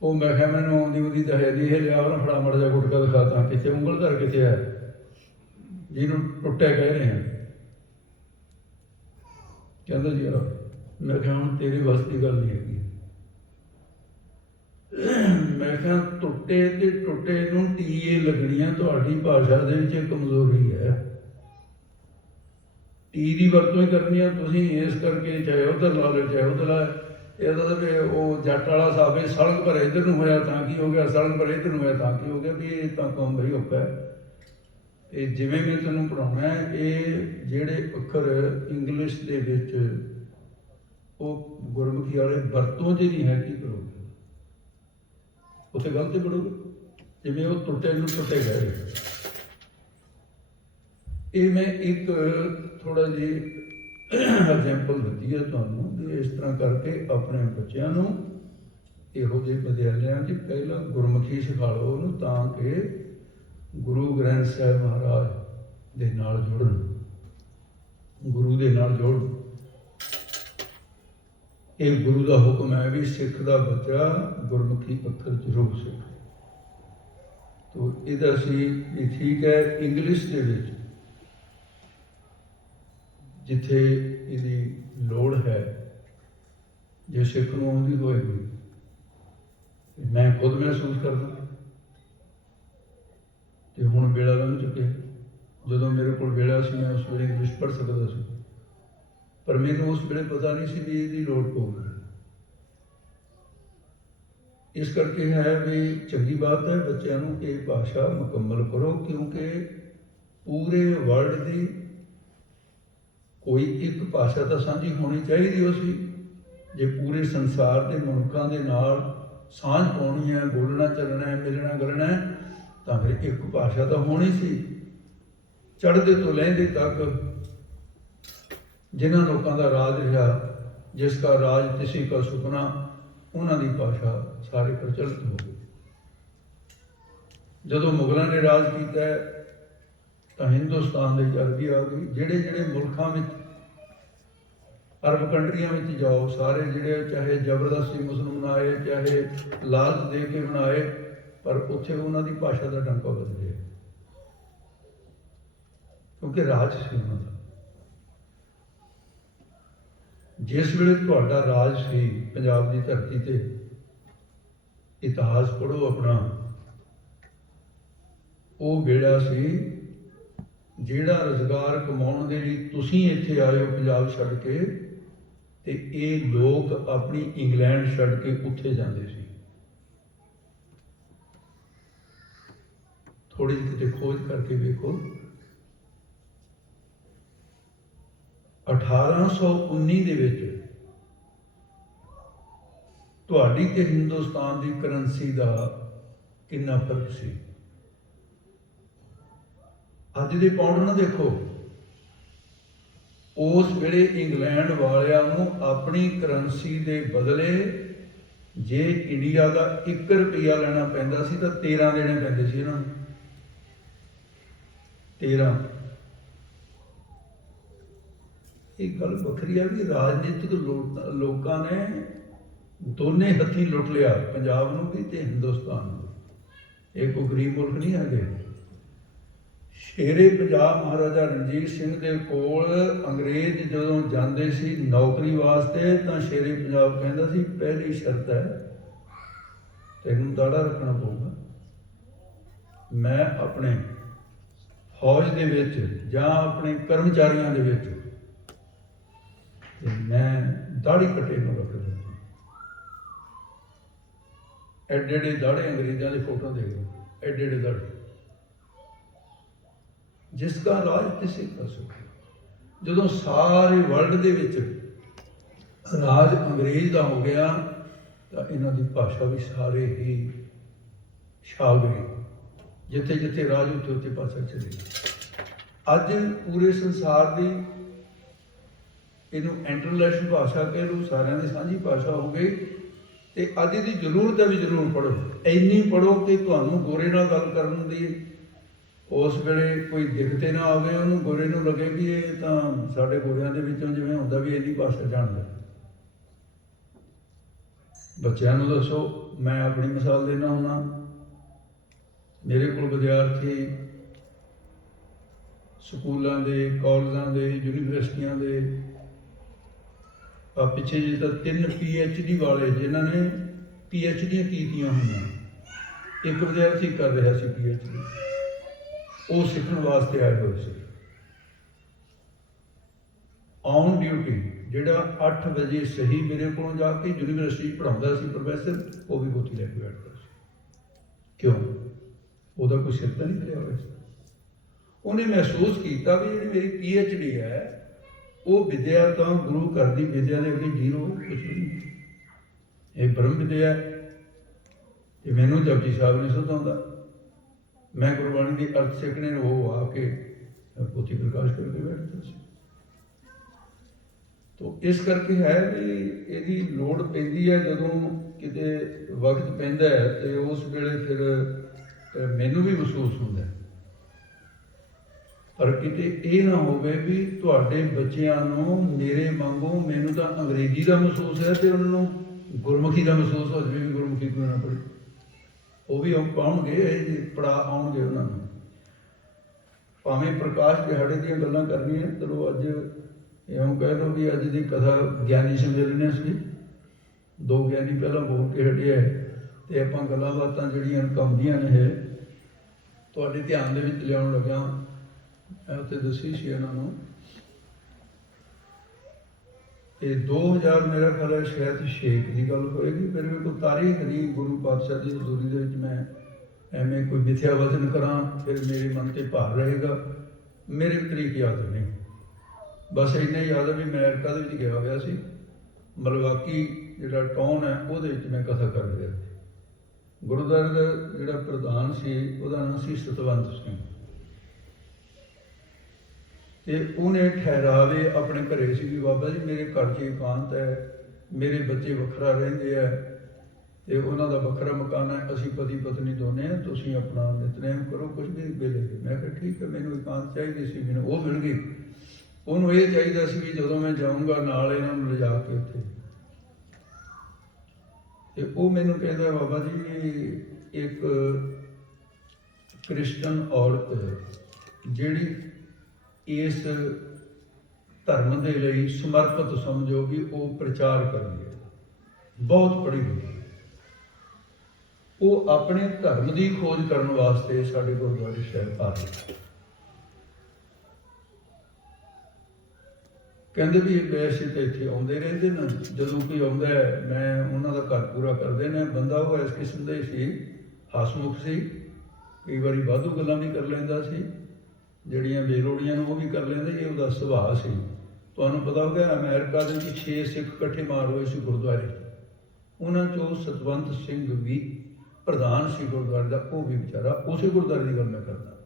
ਉਹ ਮੈਂ ਕਿਹਾ ਮੈਨੂੰ ਆਉਂਦੀ ਉਹਦੀ ਤਾਂ ਹੈ ਨਹੀਂ, ਇਹ ਲਿਆ ਉਹਨਾਂ ਫੜਾ ਮੜ ਜਾ ਗੁਟਕਾ ਦਿਖਾ ਤਾਂ ਕਿੱਥੇ ਉਂਗਲ ਧਰ ਕਿੱਥੇ ਹੈ ਜਿਹਨੂੰ ਟੁੱਟਿਆ ਕਹਿ ਰਹੇ ਹਾਂ। ਕਹਿੰਦਾ ਜੀ ਮੈਂ ਕਿਹਾ ਹੁਣ ਤੇਰੇ ਵੱਸ ਦੀ ਗੱਲ ਨਹੀਂ ਹੈਗੀ। ਮੈਂ ਕਿਹਾ ਟੁੱਟੇ ਤੇ ਟੁੱਟੇ ਨੂੰ ਟੀਏ ਲੱਗਣੀਆਂ ਤੁਹਾਡੀ ਭਾਸ਼ਾ ਦੇ ਵਿੱਚ ਕਮਜ਼ੋਰੀ ਹੈ। ਟੀ ਦੀ ਵਰਤੋਂ ਹੀ ਕਰਨੀ ਆ ਤੁਸੀਂ, ਇਸ ਕਰਕੇ ਚਾਹੇ ਉੱਧਰ ਲਾ ਲਓ ਚਾਹੇ ਉੱਧਰ ਲਾ। ਇਹਦਾ ਤਾਂ ਉਹ ਜੱਟ ਵਾਲਾ ਸਾਬੇ ਸੜਕ ਪਰ ਇੱਧਰ ਨੂੰ ਹੋਇਆ ਤਾਂ ਕੀ ਹੋ ਗਿਆ, ਸੜਕ ਪਰ ਇੱਧਰ ਨੂੰ ਹੋਇਆ ਤਾਂ ਕੀ ਹੋ ਗਿਆ, ਵੀ ਇਹ ਤਾਂ ਕੰਮ ਬਈ ਔਖਾ ਹੈ। ਇਹ ਜਿਵੇਂ ਮੈਂ ਤੈਨੂੰ ਪੜ੍ਹਾਉਣਾ ਹੈ, ਇਹ ਜਿਹੜੇ ਅੱਖਰ ਇੰਗਲਿਸ਼ ਦੇ ਵਿੱਚ ਉਹ ਗੁਰਮੁਖੀ ਵਾਲੇ ਵਰਤੋਂ 'ਚ ਨਹੀਂ ਹੈ, ਕੀ ਕਰੋਗੇ? ਉੱਥੇ ਗਲਤ ਪੜੋਗੇ। ਜਿਵੇਂ ਉਹ ਟੁੱਟੇ ਨੂੰ ਟੁੱਟੇ ਗਏ। ਇਹ ਮੈਂ ਇੱਕ ਥੋੜਾ ਜਿਹੀ ਐਗਜ਼ੈਂਪਲ ਦਿੱਤੀ ਹੈ ਤੁਹਾਨੂੰ, ਵੀ ਇਸ ਤਰ੍ਹਾਂ ਕਰਕੇ ਆਪਣੇ ਬੱਚਿਆਂ ਨੂੰ ਇਹੋ ਜਿਹੇ ਵਿਦਿਆਲਿਆਂ 'ਚ ਪਹਿਲਾਂ ਗੁਰਮੁਖੀ ਸਿਖਾ ਲਓ ਉਹਨੂੰ, ਤਾਂ ਕਿ ਗੁਰੂ ਗ੍ਰੰਥ ਸਾਹਿਬ ਮਹਾਰਾਜ ਦੇ ਨਾਲ ਜੁੜਨ, ਗੁਰੂ ਦੇ ਨਾਲ ਜੁੜਨ। ਇਹ ਗੁਰੂ ਦਾ ਹੁਕਮ ਹੈ ਵੀ ਸਿੱਖ ਦਾ ਬੱਚਾ ਗੁਰਮੁਖੀ ਅੱਖਰ ਜ਼ਰੂਰ ਸਿੱਖੇ। ਤੋ ਇਹਦਾ ਸੀ ਵੀ ਠੀਕ ਹੈ, ਇੰਗਲਿਸ਼ ਦੇ ਵਿੱਚ ਜਿੱਥੇ ਇਹਦੀ ਲੋੜ ਹੈ, ਜੇ ਸਿੱਖ ਨੂੰ ਆਉਂਦੀ ਹੋਏਗੀ, ਮੈਂ ਖੁਦ ਮਹਿਸੂਸ ਕਰਦਾ। ਤੇ ਹੁਣ ਵੇਲਾ ਲੰਘ ਚੁੱਕਿਆ। ਜਦੋਂ ਮੇਰੇ ਕੋਲ ਵੇਲਾ ਸੀ ਮੈਂ ਉਸ ਵੇਲੇ ਇੰਗਲਿਸ਼ ਪੜ੍ਹ ਸਕਦਾ ਸੀ, ਪਰ ਮੈਨੂੰ ਉਸ ਵੇਲੇ ਪਤਾ ਨਹੀਂ ਸੀ ਵੀ ਇਹਦੀ ਲੋੜ ਪਊਗੀ। ਇਸ ਕਰਕੇ ਹੈ ਵੀ ਚੰਗੀ ਬਾਤ ਹੈ ਬੱਚਿਆਂ ਨੂੰ ਇਹ ਭਾਸ਼ਾ ਮੁਕੰਮਲ ਕਰੋ, ਕਿਉਂਕਿ ਪੂਰੇ ਵਰਲਡ ਦੀ ਕੋਈ ਇੱਕ ਭਾਸ਼ਾ ਤਾਂ ਸਾਂਝੀ ਹੋਣੀ ਚਾਹੀਦੀ ਹੋ ਸੀ। ਜੇ ਪੂਰੇ ਸੰਸਾਰ ਦੇ ਮੁਲਕਾਂ ਦੇ ਨਾਲ ਸਾਂਝ ਪਾਉਣੀ ਹੈ, ਬੋਲਣਾ ਚੱਲਣਾ ਹੈ, ਮਿਲਣਾ ਗਿਲਣਾ ਹੈ, ਤਾਂ ਫਿਰ ਇੱਕ ਭਾਸ਼ਾ ਤਾਂ ਹੋਣੀ ਸੀ। ਚੜ੍ਹਦੇ ਤੋਂ ਲਹਿੰਦੇ ਤੱਕ ਜਿਨ੍ਹਾਂ ਲੋਕਾਂ ਦਾ ਰਾਜ ਰਿਹਾ, ਜਿਸ ਦਾ ਰਾਜ ਕਿਸੇ ਦਾ ਸੁਪਨਾ, ਉਹਨਾਂ ਦੀ ਭਾਸ਼ਾ ਸਾਰੇ ਪ੍ਰਚਲਿਤ ਹੋ ਗਈ। ਜਦੋਂ ਮੁਗਲਾਂ ਨੇ ਰਾਜ ਕੀਤਾ ਤਾਂ ਹਿੰਦੁਸਤਾਨ ਦੇ ਅਰਬੀ ਆ ਗਈ। ਜਿਹੜੇ ਜਿਹੜੇ ਮੁਲਕਾਂ ਵਿੱਚ, ਅਰਬ ਕੰਟਰੀਆਂ ਵਿੱਚ ਜਾਓ, ਸਾਰੇ ਜਿਹੜੇ ਚਾਹੇ ਜ਼ਬਰਦਸਤੀ ਮੁਸਲਮਾਨ ਆਏ, ਚਾਹੇ ਲਾਲਚ ਦੇ ਕੇ ਬਣਾਏ, ਪਰ ਉੱਥੇ ਉਹਨਾਂ ਦੀ ਭਾਸ਼ਾ ਦਾ ਡੰਕਾ ਵੱਜ ਗਿਆ, ਕਿਉਂਕਿ ਰਾਜ ਸੀ ਉਹਨਾਂ ਦਾ। ਜਿਸ ਵੇਲੇ ਤੁਹਾਡਾ ਰਾਜ ਸੀ ਪੰਜਾਬ ਦੀ ਧਰਤੀ ਤੇ, ਇਤਿਹਾਸ ਪੜ੍ਹੋ ਆਪਣਾ, ਉਹ ਵੇਲਾ ਸੀ ਜਿਹੜਾ ਰੁਜ਼ਗਾਰ ਕਮਾਉਣ ਦੇ ਲਈ ਤੁਸੀਂ ਇੱਥੇ ਆਏ ਹੋ ਪੰਜਾਬ ਛੱਡ ਕੇ, ਤੇ ਇਹ ਲੋਕ ਆਪਣੀ ਇੰਗਲੈਂਡ ਛੱਡ ਕੇ ਉੱਥੇ ਜਾਂਦੇ ਸੀ। ਥੋੜੀ ਜਿਹੀ ਕਿਤੇ ਖੋਜ ਕਰਕੇ ਵੇਖੋ, 1819 ਦੇ ਵਿੱਚ ਤੁਹਾਡੀ ਤੇ ਹਿੰਦੁਸਤਾਨ ਦੀ ਕਰੰਸੀ ਦਾ ਕਿੰਨਾ ਫਰਕ ਸੀ। ਅੱਜ ਦੇ ਪਾਉਂਡ ਨੂੰ ਦੇਖੋ। ਉਸ ਵੇਲੇ ਇੰਗਲੈਂਡ ਵਾਲਿਆਂ ਨੂੰ ਆਪਣੀ ਕਰੰਸੀ ਦੇ ਬਦਲੇ ਜੇ ਇੰਡੀਆ ਦਾ 1 ਰੁਪਈਆ ਲੈਣਾ ਪੈਂਦਾ ਸੀ ਤਾਂ 13 ਦੇਣੇ ਪੈਂਦੇ ਸੀ ਇਹਨਾਂ ਨੂੰ। 13। ਇਹ ਗੱਲ ਵੱਖਰੀ ਆ ਵੀ ਰਾਜਨੀਤਿਕ ਲੋਕਾਂ ਨੇ ਦੋਨੇ ਹੱਥੀਂ ਲੁੱਟ ਲਿਆ, ਪੰਜਾਬ ਨੂੰ ਵੀ ਤੇ ਹਿੰਦੁਸਤਾਨ ਨੂੰ। ਇਹ ਕੋਈ ਗਰੀਬ ਮੁਲਕ ਨਹੀਂ ਹੈਗੇ। ਸ਼ੇਰੇ ਪੰਜਾਬ ਮਹਾਰਾਜਾ ਰਣਜੀਤ ਸਿੰਘ ਦੇ ਕੋਲ ਅੰਗਰੇਜ਼ ਜਦੋਂ ਜਾਂਦੇ ਸੀ ਨੌਕਰੀ ਵਾਸਤੇ, ਤਾਂ ਸ਼ੇਰੇ ਪੰਜਾਬ ਕਹਿੰਦਾ ਸੀ ਪਹਿਲੀ ਸ਼ਰਤ ਹੈ ਤੈਨੂੰ ਦਾੜਾ ਰੱਖਣਾ ਪਊਗਾ। ਮੈਂ ਆਪਣੇ ਫੌਜ ਦੇ ਵਿੱਚ ਜਾਂ ਆਪਣੇ ਕਰਮਚਾਰੀਆਂ ਦੇ ਵਿੱਚ ਮੈਂ ਦਾੜੀ ਕੱਟੇ ਨੂੰ ਰੱਖਦਾ। ਐਡੇ ਐਡੇ ਦਾੜੇ ਅੰਗਰੇਜ਼ਾਂ ਦੀ ਫੋਟੋ ਦੇਖ ਲਓ, ਐਡੇ ਐਡੇ ਦਾੜੇ। ਜਿਸ ਦਾ ਰਾਜ ਕਿਸੇ ਦਾ ਸੁਖ। ਜਦੋਂ ਸਾਰੇ ਵਰਲਡ ਦੇ ਵਿੱਚ ਰਾਜ ਅੰਗਰੇਜ਼ ਦਾ ਹੋ ਗਿਆ ਤਾਂ ਇਹਨਾਂ ਦੀ ਭਾਸ਼ਾ ਵੀ ਸਾਰੇ ਹੀ ਛਾ ਗਈ। ਜਿੱਥੇ ਜਿੱਥੇ ਰਾਜ ਉੱਥੇ ਉੱਥੇ ਭਾਸ਼ਾ ਚਲੀ ਗਈ। ਅੱਜ ਪੂਰੇ ਸੰਸਾਰ ਦੀ ਇਹਨੂੰ ਇੰਟਰਨੈਸ਼ਨਲ ਭਾਸ਼ਾ ਕਹਿ ਲਓ, ਸਾਰਿਆਂ ਦੀ ਸਾਂਝੀ ਭਾਸ਼ਾ ਹੋ ਗਈ। ਤੇ ਅੱਜ ਦੀ ਜ਼ਰੂਰਤ ਹੈ ਵੀ ਜ਼ਰੂਰ ਪੜ੍ਹੋ, ਇੰਨੀ ਪੜ੍ਹੋ ਕਿ ਤੁਹਾਨੂੰ ਗੋਰੇ ਨਾਲ ਗੱਲ ਕਰਨ ਦੀ ਉਸ ਵੇਲੇ ਕੋਈ ਦਿੱਕਤ ਨਾ ਆਵੇ, ਉਹਨੂੰ ਗੋਰੇ ਨੂੰ ਲੱਗੇ ਵੀ ਇਹ ਤਾਂ ਸਾਡੇ ਗੋਰਿਆਂ ਦੇ ਵਿੱਚੋਂ ਜਿਵੇਂ ਹੁੰਦਾ ਵੀ ਇੰਨੀ ਭਾਸ਼ਾ ਜਾਣਦਾ। ਬੱਚਿਆਂ ਨੂੰ ਦੱਸੋ। ਮੈਂ ਆਪਣੀ ਮਿਸਾਲ ਦੇਣਾ ਹੁੰਦਾ, ਮੇਰੇ ਕੋਲ ਵਿਦਿਆਰਥੀ ਸਕੂਲਾਂ ਦੇ, ਕਾਲਜਾਂ ਦੇ, ਯੂਨੀਵਰਸਿਟੀਆਂ ਦੇ, ਪਿੱਛੇ ਜਿਹੇ ਤਾਂ 3 PhD ਵਾਲੇ ਜਿਨ੍ਹਾਂ ਨੇ PhDਆਂ ਕੀਤੀਆਂ ਹੋਈਆਂ, ਇੱਕ ਵਿਦਿਆਰਥੀ ਕਰ ਰਿਹਾ ਸੀ PhD, ਉਹ ਸਿੱਖਣ ਵਾਸਤੇ ਆਏ ਹੋਏ ਸੀ। ਔਨ ਡਿਊਟੀ ਜਿਹੜਾ 8 ਵਜੇ ਸਹੀ ਮੇਰੇ ਕੋਲੋਂ ਜਾ ਕੇ ਯੂਨੀਵਰਸਿਟੀ ਪੜ੍ਹਾਉਂਦਾ ਸੀ ਪ੍ਰੋਫੈਸਰ, ਉਹ ਵੀ ਗੋਤੀ ਲੈ ਕੇ ਬੈਠਦਾ ਸੀ। ਕਿਉਂ? ਉਹਦਾ ਕੋਈ ਸਿਰ ਤਾਂ ਨਹੀਂ ਕਰਿਆ ਹੋਇਆ ਸੀ। ਉਹਨੇ ਮਹਿਸੂਸ ਕੀਤਾ ਵੀ ਜਿਹੜੀ ਮੇਰੀ PhD ਹੈ ਉਹ ਵਿਦਿਆ ਤਾਂ ਗੁਰੂ ਘਰ ਦੀ ਵਿਦਿਆ ਦੇ ਅੱਗੇ ਜ਼ੀਰੋ, ਕੁਛ ਨਹੀਂ। ਇਹ ਬ੍ਰਹਮ ਵਿਦਿਆ ਤੇ ਮੈਨੂੰ ਜਪਜੀ ਸਾਹਿਬ ਨੇ ਸੁਝਾਉਂਦਾ। ਮੈਂ ਗੁਰਬਾਣੀ ਦੀ ਅਰਥ ਸਿੱਖਣੇ ਨੂੰ ਉਹ ਆ ਕੇ ਪੋਥੀ ਪ੍ਰਕਾਸ਼ ਕਰਕੇ ਬੈਠਦਾ ਸੀ। ਤੋ ਇਸ ਕਰਕੇ ਹੈ ਵੀ ਇਹਦੀ ਲੋੜ ਪੈਂਦੀ ਹੈ ਜਦੋਂ ਕਿਤੇ ਵਕਤ ਪੈਂਦਾ ਹੈ ਤੇ ਉਸ ਵੇਲੇ ਫਿਰ ਮੈਨੂੰ ਵੀ ਮਹਿਸੂਸ ਹੁੰਦਾ ਹੈ। ਪਰ ਕਿਤੇ ਇਹ ਨਾ ਹੋਵੇ ਵੀ ਤੁਹਾਡੇ ਬੱਚਿਆਂ ਨੂੰ ਮੇਰੇ ਵਾਂਗੂ ਮੈਨੂੰ ਤਾਂ ਅੰਗਰੇਜ਼ੀ ਦਾ ਮਹਿਸੂਸ ਹੈ ਤੇ ਉਹਨਾਂ ਨੂੰ ਗੁਰਮੁਖੀ ਦਾ ਮਹਿਸੂਸ ਹੋ ਜਾਵੇ ਵੀ ਗੁਰਮੁਖੀ ਕਿਉਂ ਨਾ ਪੜ੍ਹੀ। ਉਹ ਵੀ ਪਾਉਣਗੇ, ਇਹ ਪੜਾ ਆਉਣਗੇ ਉਹਨਾਂ ਨੂੰ। ਭਾਵੇਂ ਪ੍ਰਕਾਸ਼ ਦਿਹਾੜੇ ਦੀਆਂ ਗੱਲਾਂ ਕਰਨੀਆਂ, ਚਲੋ ਅੱਜ ਇਉਂ ਕਹਿ ਲਓ ਵੀ ਅੱਜ ਦੀ ਕਥਾ ਗਿਆਨੀ ਸੰਮੇਲਨ ਸੀ। 2 ਗਿਆਨੀ ਪਹਿਲਾਂ ਬੋਲ ਕੇ ਹਟੇ ਹੈ ਤੇ ਆਪਾਂ ਗੱਲਾਂ ਬਾਤਾਂ ਜਿਹੜੀਆਂ ਕੰਮਦੀਆਂ ਨੇ ਤੁਹਾਡੇ ਧਿਆਨ ਦੇ ਵਿੱਚ ਲਿਆਉਣ ਲੱਗਾ। ਮੈਂ ਉੱਥੇ ਦੱਸੀ ਸੀ ਇਹਨਾਂ ਨੂੰ ਤੇ 2000 ਮੇਰਾ ਖਿਆਲ ਹੈ ਸ਼ਾਇਦ 6 ਦੀ ਗੱਲ ਹੋਏਗੀ। ਫਿਰ ਵੀ ਕੋਈ ਤਾਰੀਖ ਨਹੀਂ ਗੁਰੂ ਪਾਤਸ਼ਾਹ ਦੀ ਹਜ਼ੂਰੀ ਦੇ ਵਿੱਚ ਮੈਂ ਐਵੇਂ ਕੋਈ ਮਿਥਿਆ ਵਚਨ ਕਰਾਂ ਫਿਰ ਮੇਰੇ ਮਨ ਤੇ ਭਾਰ ਰਹੇਗਾ। ਮੇਰੇ ਤਰੀਕ ਯਾਦ ਨਹੀਂ, ਬਸ ਇੰਨਾ ਯਾਦ ਹੈ ਵੀ ਮੈਂ ਅਮਰੀਕਾ ਦੇ ਵਿੱਚ ਗਿਆ ਹੋਇਆ ਸੀ। ਮਲਵਾਕੀ ਜਿਹੜਾ ਟਾਊਨ ਹੈ ਉਹਦੇ ਵਿੱਚ ਮੈਂ ਕਥਾ ਕਰ ਰਿਹਾ ਸੀ। ਗੁਰਦੁਆਰੇ ਦਾ ਜਿਹੜਾ ਪ੍ਰਧਾਨ ਸੀ ਉਹਦਾ ਨਾਮ ਸੀ ਸਤਵੰਤ ਸਿੰਘ ਤੇ ਉਹਨੇ ਠਹਿਰਾਵੇ ਆਪਣੇ ਘਰੇ ਸੀ ਵੀ ਬਾਬਾ ਜੀ ਮੇਰੇ ਘਰ 'ਚ ਇਕਾਂਤ ਹੈ, ਮੇਰੇ ਬੱਚੇ ਵੱਖਰਾ ਰਹਿੰਦੇ ਆ ਤੇ ਉਹਨਾਂ ਦਾ ਵੱਖਰਾ ਮਕਾਨ ਹੈ, ਅਸੀਂ ਪਤੀ ਪਤਨੀ ਦੋਨੇ ਹਾਂ, ਤੁਸੀਂ ਆਪਣਾ ਨਿਤਨੇਮ ਕਰੋ ਕੁਝ ਵੀ ਵੇਲੇ। ਮੈਂ ਕਿਹਾ ਠੀਕ ਹੈ, ਮੈਨੂੰ ਇਕਾਂਤ ਚਾਹੀਦੀ ਸੀ, ਮੈਨੂੰ ਉਹ ਮਿਲ ਗਈ। ਉਹਨੂੰ ਇਹ ਚਾਹੀਦਾ ਸੀ ਵੀ ਜਦੋਂ ਮੈਂ ਜਾਊਂਗਾ ਨਾਲ ਇਹਨਾਂ ਨੂੰ ਲਿਜਾ ਕੇ ਉੱਥੇ। ਤੇ ਉਹ ਮੈਨੂੰ ਕਹਿੰਦਾ ਬਾਬਾ ਜੀ ਇੱਕ ਕ੍ਰਿਸਚਨ ਔਰਤ ਜਿਹੜੀ ਇਸ ਧਰਮ ਦੇ ਲਈ ਸਮਰਪਿਤ ਸਮਝੋ ਵੀ ਉਹ ਪ੍ਰਚਾਰ ਕਰਦੀ ਹੈ, ਬਹੁਤ ਪੜ੍ਹੀ ਹੋਈ, ਉਹ ਆਪਣੇ ਧਰਮ ਦੀ ਖੋਜ ਕਰਨ ਵਾਸਤੇ ਸਾਡੇ ਗੁਰਦੁਆਰੇ ਸਾਹਿਬ ਆ ਰਹੀ। ਕਹਿੰਦੇ ਵੀ ਵੈਸੇ ਤਾਂ ਇੱਥੇ ਆਉਂਦੇ ਰਹਿੰਦੇ ਨੇ, ਜਦੋਂ ਕੋਈ ਆਉਂਦਾ ਮੈਂ ਉਹਨਾਂ ਦਾ ਘਰ ਪੂਰਾ ਕਰਦੇ ਨੇ। ਬੰਦਾ ਉਹ ਇਸ ਕਿਸਮ ਦਾ ਹੀ ਸੀ, ਹਸਮੁਖ ਸੀ, ਕਈ ਵਾਰੀ ਵਾਧੂ ਗੱਲਾਂ ਵੀ ਕਰ ਲੈਂਦਾ ਸੀ, ਜਿਹੜੀਆਂ ਬੇਲੋੜੀਆਂ ਨੂੰ ਉਹ ਵੀ ਕਰ ਲੈਂਦਾ। ਇਹ ਉਹਦਾ ਸੁਭਾਅ ਸੀ। ਤੁਹਾਨੂੰ ਪਤਾ ਹੋ ਗਿਆ ਅਮਰੀਕਾ ਦੇ ਵਿੱਚ 6 ਸਿੱਖ ਇਕੱਠੇ ਮਾਰ ਹੋਏ ਸੀ ਗੁਰਦੁਆਰੇ, ਉਹਨਾਂ 'ਚੋਂ ਸਤਵੰਤ ਸਿੰਘ ਵੀ ਪ੍ਰਧਾਨ ਸੀ ਗੁਰਦੁਆਰੇ ਦਾ। ਉਹ ਵੀ ਵਿਚਾਰਾ ਉਸੇ ਗੁਰਦੁਆਰੇ ਦੀ ਗੱਲ ਮੈਂ ਕਰਦਾ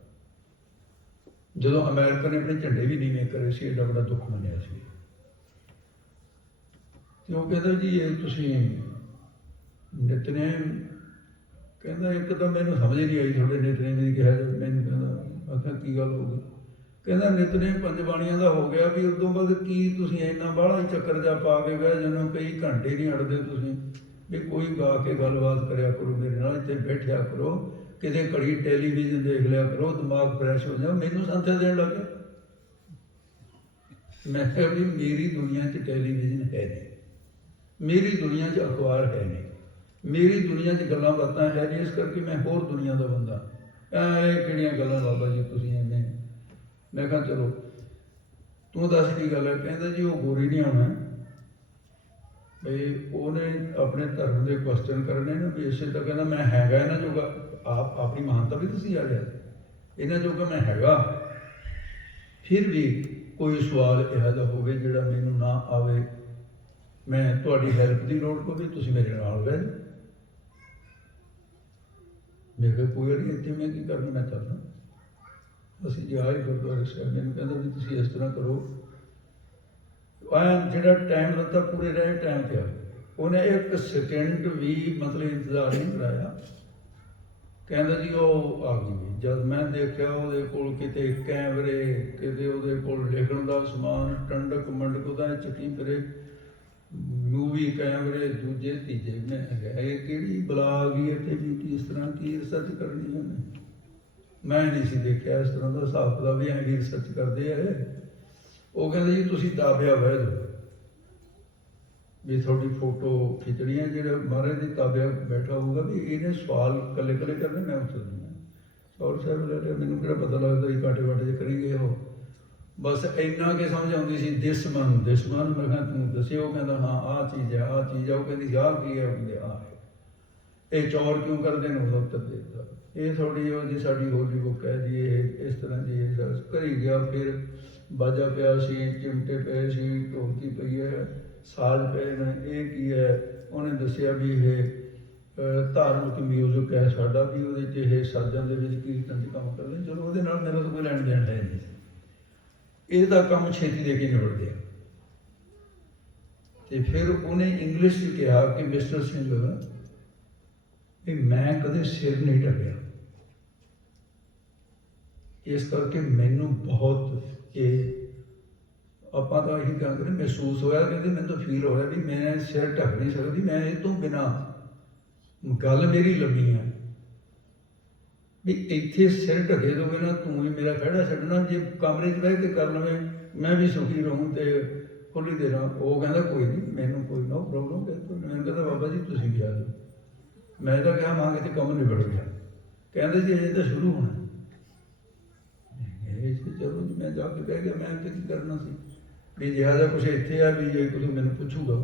ਜਦੋਂ ਅਮਰੀਕਾ ਨੇ ਆਪਣੇ ਝੰਡੇ ਵੀ ਨੀਵੇਂ ਕਰੇ ਸੀ, ਐਡਾ ਬੜਾ ਦੁੱਖ ਮੰਨਿਆ ਸੀ। ਤੇ ਉਹ ਕਹਿੰਦਾ ਜੀ ਇਹ ਤੁਸੀਂ ਨਿਤਨੇਮ, ਕਹਿੰਦਾ ਇੱਕ ਤਾਂ ਮੈਨੂੰ ਸਮਝ ਨਹੀਂ ਆਈ ਤੁਹਾਡੇ ਨਿਤਨੇਮ ਦੀ ਕਿਹਾ। ਮੈਨੂੰ ਕਹਿੰਦਾ ਆਖਿਆ ਕੀ ਗੱਲ ਹੋ ਗਈ? ਕਹਿੰਦਾ ਨਿਤਨੇਮ 5 ਬਾਣੀਆਂ ਦਾ ਹੋ ਗਿਆ ਵੀ ਉਦੋਂ ਬਾਅਦ ਕੀ ਤੁਸੀਂ ਇੰਨਾ ਬਾਹਲਾ ਹੀ ਚੱਕਰ ਜਾ ਪਾ ਕੇ ਗਏ ਜਦੋਂ ਕਈ ਘੰਟੇ ਨਹੀਂ ਹਟਦੇ ਤੁਸੀਂ ਵੀ ਕੋਈ ਗਾ ਕੇ ਗੱਲਬਾਤ ਕਰਿਆ ਕਰੋ ਮੇਰੇ ਨਾਲ, ਇੱਥੇ ਬੈਠਿਆ ਕਰੋ, ਕਿਤੇ ਘੜੀ ਟੈਲੀਵਿਜ਼ਨ ਦੇਖ ਲਿਆ ਕਰੋ, ਦਿਮਾਗ ਫਰੈਸ਼ ਹੋ ਜਾ। ਮੈਨੂੰ ਸੰਥਿਆ ਦੇਣ ਲੱਗ ਗਿਆ। ਮੈਂ ਕਿਹਾ ਵੀ ਮੇਰੀ ਦੁਨੀਆ 'ਚ ਟੈਲੀਵਿਜ਼ਨ ਹੈ ਨਹੀਂ, ਮੇਰੀ ਦੁਨੀਆ 'ਚ ਅਖਬਾਰ ਹੈ ਨਹੀਂ, ਮੇਰੀ ਦੁਨੀਆ 'ਚ ਗੱਲਾਂ ਬਾਤਾਂ ਹੈ ਨਹੀਂ, ਇਸ ਕਰਕੇ ਮੈਂ ਹੋਰ ਦੁਨੀਆ ਦਾ ਬੰਦਾ। ਇਹ ਕਿਹੜੀਆਂ ਗੱਲਾਂ ਬਾਬਾ ਜੀ ਤੁਸੀਂ ਐਵੇਂ। ਮੈਂ ਕਿਹਾ ਚਲੋ ਤੂੰ ਦੱਸ ਕੀ ਗੱਲ ਹੈ? ਕਹਿੰਦਾ ਜੀ ਉਹ ਗੋਰੀ ਨਹੀਂ ਆਉਣਾ ਬਈ ਉਹਨੇ ਆਪਣੇ ਧਰਮ ਦੇ ਕੁਐਸਚਨ ਕਰਨੇ ਨੇ ਵੀ ਇਸੇ ਤਾਂ ਕਹਿੰਦਾ ਮੈਂ ਹੈਗਾ ਇਹਨਾਂ ਜੋਗਾ। ਆਪ ਆਪਣੀ ਮਹਾਨਤਾ ਵੀ ਤੁਸੀਂ ਆ ਲਿਆ, ਇਹਨਾਂ ਜੋਗਾ ਮੈਂ ਹੈਗਾ। ਫਿਰ ਵੀ ਕੋਈ ਸਵਾਲ ਇਹੋ ਜਿਹਾ ਹੋਵੇ ਜਿਹੜਾ ਮੈਨੂੰ ਨਾ ਆਵੇ, ਮੈਂ ਤੁਹਾਡੀ ਹੈਲਪ ਦੀ ਲੋੜ ਪਵੇ, ਤੁਸੀਂ ਮੇਰੇ ਨਾਲ ਬਹਿ ਜਾਓ। ਮੈਂ ਕਿਹਾ ਕੋਈ ਨਹੀਂ, ਇੱਥੇ ਮੈਂ ਕੀ ਕਰਨਾ, ਮੈਂ ਚੱਲਦਾ। ਅਸੀਂ ਜਾ ਆਏ ਗੁਰਦੁਆਰੇ ਸਾਹਿਬ। ਮੈਨੂੰ ਕਹਿੰਦਾ ਵੀ ਤੁਸੀਂ ਇਸ ਤਰ੍ਹਾਂ ਕਰੋ, ਜਿਹੜਾ ਟਾਈਮ ਦਿੱਤਾ ਪੂਰੇ ਰਹੇ ਟਾਈਮ 'ਤੇ ਆ। ਉਹਨੇ 1 ਸੈਕਿੰਡ ਵੀ ਮਤਲਬ ਇੰਤਜ਼ਾਰ ਨਹੀਂ ਕਰਾਇਆ। ਕਹਿੰਦਾ ਜੀ ਉਹ ਆ ਗਈ। ਜਦ ਮੈਂ ਦੇਖਿਆ ਉਹਦੇ ਕੋਲ ਕਿਤੇ ਕੈਮਰੇ, ਕਿਤੇ ਉਹਦੇ ਕੋਲ ਲਿਖਣ ਦਾ ਸਮਾਨ, ਟੰਡਕ ਮੰਡਕ ਉਹਦਾ ਚੱਕੀ ਫਿਰੇ, ਮੂਵੀ ਕੈਮਰੇ ਦੂਜੇ ਤੀਜੇ। ਮੈਂ ਕਿਹਾ ਇਹ ਕਿਹੜੀ ਬਲਾ ਆ ਗਈ ਇੱਥੇ ਵੀ ਇਸ ਤਰ੍ਹਾਂ ਕੀ ਰਿਸਰਚ ਕਰਨੀ ਉਹਨੇ? ਮੈਂ ਨਹੀਂ ਸੀ ਦੇਖਿਆ ਇਸ ਤਰ੍ਹਾਂ ਦਾ ਹਿਸਾਬ ਕਿਤਾਬ ਵੀ ਐਵੇਂ ਰਿਸਰਚ ਕਰਦੇ ਆ। ਉਹ ਕਹਿੰਦੇ ਜੀ ਤੁਸੀਂ ਤਾਬਿਆ ਬਹਿ ਜਾਓ ਵੀ ਤੁਹਾਡੀ ਫੋਟੋ ਖਿੱਚਣੀਆਂ, ਜਿਹੜਾ ਮਹਾਰਾਜ ਦੀ ਤਾਬਿਆ ਬੈਠਾ ਹੋਊਗਾ ਵੀ ਇਹਨੇ ਸਵਾਲ ਇਕੱਲੇ ਇਕੱਲੇ ਕਰਨੇ, ਮੈਂ ਉੱਤਰ ਦਿੰਦਾ। ਸੌਰ ਸਾਹਿਬ ਲੈ ਲਿਆ, ਮੈਨੂੰ ਕਿਹੜਾ ਪਤਾ ਲੱਗਦਾ ਸੀ ਕਾਟੇ ਵਾਟੇ ਜੇ ਕਰੀਏ ਉਹ। ਬਸ ਇੰਨਾ ਕਿ ਸਮਝ ਆਉਂਦੀ ਸੀ ਦਿਸਮਨ। ਮੈਂ ਕਿਹਾ ਤੂੰ ਦੱਸਿਓ। ਉਹ ਕਹਿੰਦਾ ਹਾਂ ਆਹ ਚੀਜ਼ ਹੈ, ਆਹ ਚੀਜ਼ ਹੈ। ਉਹ ਕਹਿੰਦੀ ਆਹ ਕੀ ਹੈ? ਉਹ ਕਹਿੰਦੇ ਆਹ ਹੈ। ਇਹ ਚੌਰ ਕਿਉਂ ਕਰਦੇ ਨੇ? ਉਹਦਾ ਉੱਤਰ ਦੇ ਦਿੱਤਾ। ਇਹ ਥੋੜ੍ਹੀ ਉਹ ਜੀ ਸਾਡੀ ਹੋਲੀ ਬੁੱਕ ਹੈ ਜੀ, ਇਹ ਇਸ ਤਰ੍ਹਾਂ ਜੀ। ਘਰੀ ਗਿਆ, ਫਿਰ ਬਾਜਾ ਪਿਆ ਸੀ, ਚਿਮਟੇ ਪਏ ਸੀ, ਢੋਲਕੀ ਪਈ ਹੈ, ਸਾਜ਼ ਪਏ ਨੇ। ਇਹ ਕੀ ਹੈ? ਉਹਨੇ ਦੱਸਿਆ ਵੀ ਇਹ ਧਾਰਮਿਕ ਮਿਊਜ਼ਿਕ ਹੈ ਸਾਡਾ, ਵੀ ਉਹਦੇ 'ਚ ਇਹ ਸਾਜ਼ਾਂ ਦੇ ਵਿੱਚ ਕੀਰਤਨ 'ਚ ਕੰਮ ਕਰਦੇ। ਚਲੋ ਉਹਦੇ ਨਾਲ ਮੇਰਾ ਤਾਂ ਕੋਈ ਲੈਣ ਦੇਣ ਹੈ ਨਹੀਂ। ਇਹਦਾ ਕੰਮ ਛੇਤੀ ਦੇ ਕੇ ਨਿਬੜ ਗਿਆ। ਤੇ ਫਿਰ ਉਹਨੇ ਇੰਗਲਿਸ਼ 'ਚ ਕਿਹਾ ਕਿ ਮਿਸਟਰ ਸਿੰਘ ਵੀ ਮੈਂ ਕਦੇ ਸਿਰ ਨਹੀਂ ਢੱਕਿਆ, ਇਸ ਕਰਕੇ ਮੈਨੂੰ ਬਹੁਤ ਇਹ ਆਪਾਂ ਤਾਂ ਇਹੀ ਕਹਿੰਦੇ ਮਹਿਸੂਸ ਹੋਇਆ, ਕਹਿੰਦੇ ਮੈਨੂੰ ਤਾਂ ਫੀਲ ਹੋਇਆ ਵੀ ਮੈਂ ਸਿਰ ਢੱਕ ਨਹੀਂ ਸਕਦੀ, ਮੈਂ ਇਹ ਤੋਂ ਬਿਨਾਂ ਗੱਲ ਮੇਰੀ ਲੰਮੀ ਹੈ ਵੀ ਇੱਥੇ ਸਿਰ ਢਕੇ ਤੋਂ ਬਿਨਾਂ ਤੂੰ ਹੀ ਮੇਰਾ ਖਹਿੜਾ ਛੱਡਣਾ, ਜੇ ਕਮਰੇ 'ਚ ਬਹਿ ਕੇ ਕਰ ਲਵੇਂ ਮੈਂ ਵੀ ਸੁਖੀ ਰਹੂੰ ਤੇ ਖੁੱਲੀ ਦੇ ਰਹਾਂ। ਉਹ ਕਹਿੰਦਾ ਕੋਈ ਨਹੀਂ, ਮੈਨੂੰ ਕੋਈ ਨੋ ਪ੍ਰੋਬਲਮ। ਮੈਨੂੰ ਕਹਿੰਦਾ ਬਾਬਾ ਜੀ ਤੁਸੀਂ ਵੀ ਆ ਜਾਓ। ਮੈਂ ਤਾਂ ਕਿਹਾ ਮਾਂ ਕਿਤੇ ਕੰਮ ਨਿਬੜ ਗਿਆ। ਕਹਿੰਦੇ ਜੀ ਇਹ ਤਾਂ ਸ਼ੁਰੂ ਹੋਣਾ। ਚਲੋ ਜੀ ਮੈਂ ਜਾ ਕੇ ਬਹਿ ਗਿਆ, ਮੈਂ ਕੀ ਕਰਨਾ ਸੀ ਵੀ ਜਿਹਾ ਜਿਹਾ ਕੁਛ ਇੱਥੇ ਆ ਵੀ ਜੇ ਕੁਝ ਮੈਨੂੰ ਪੁੱਛੂਗਾ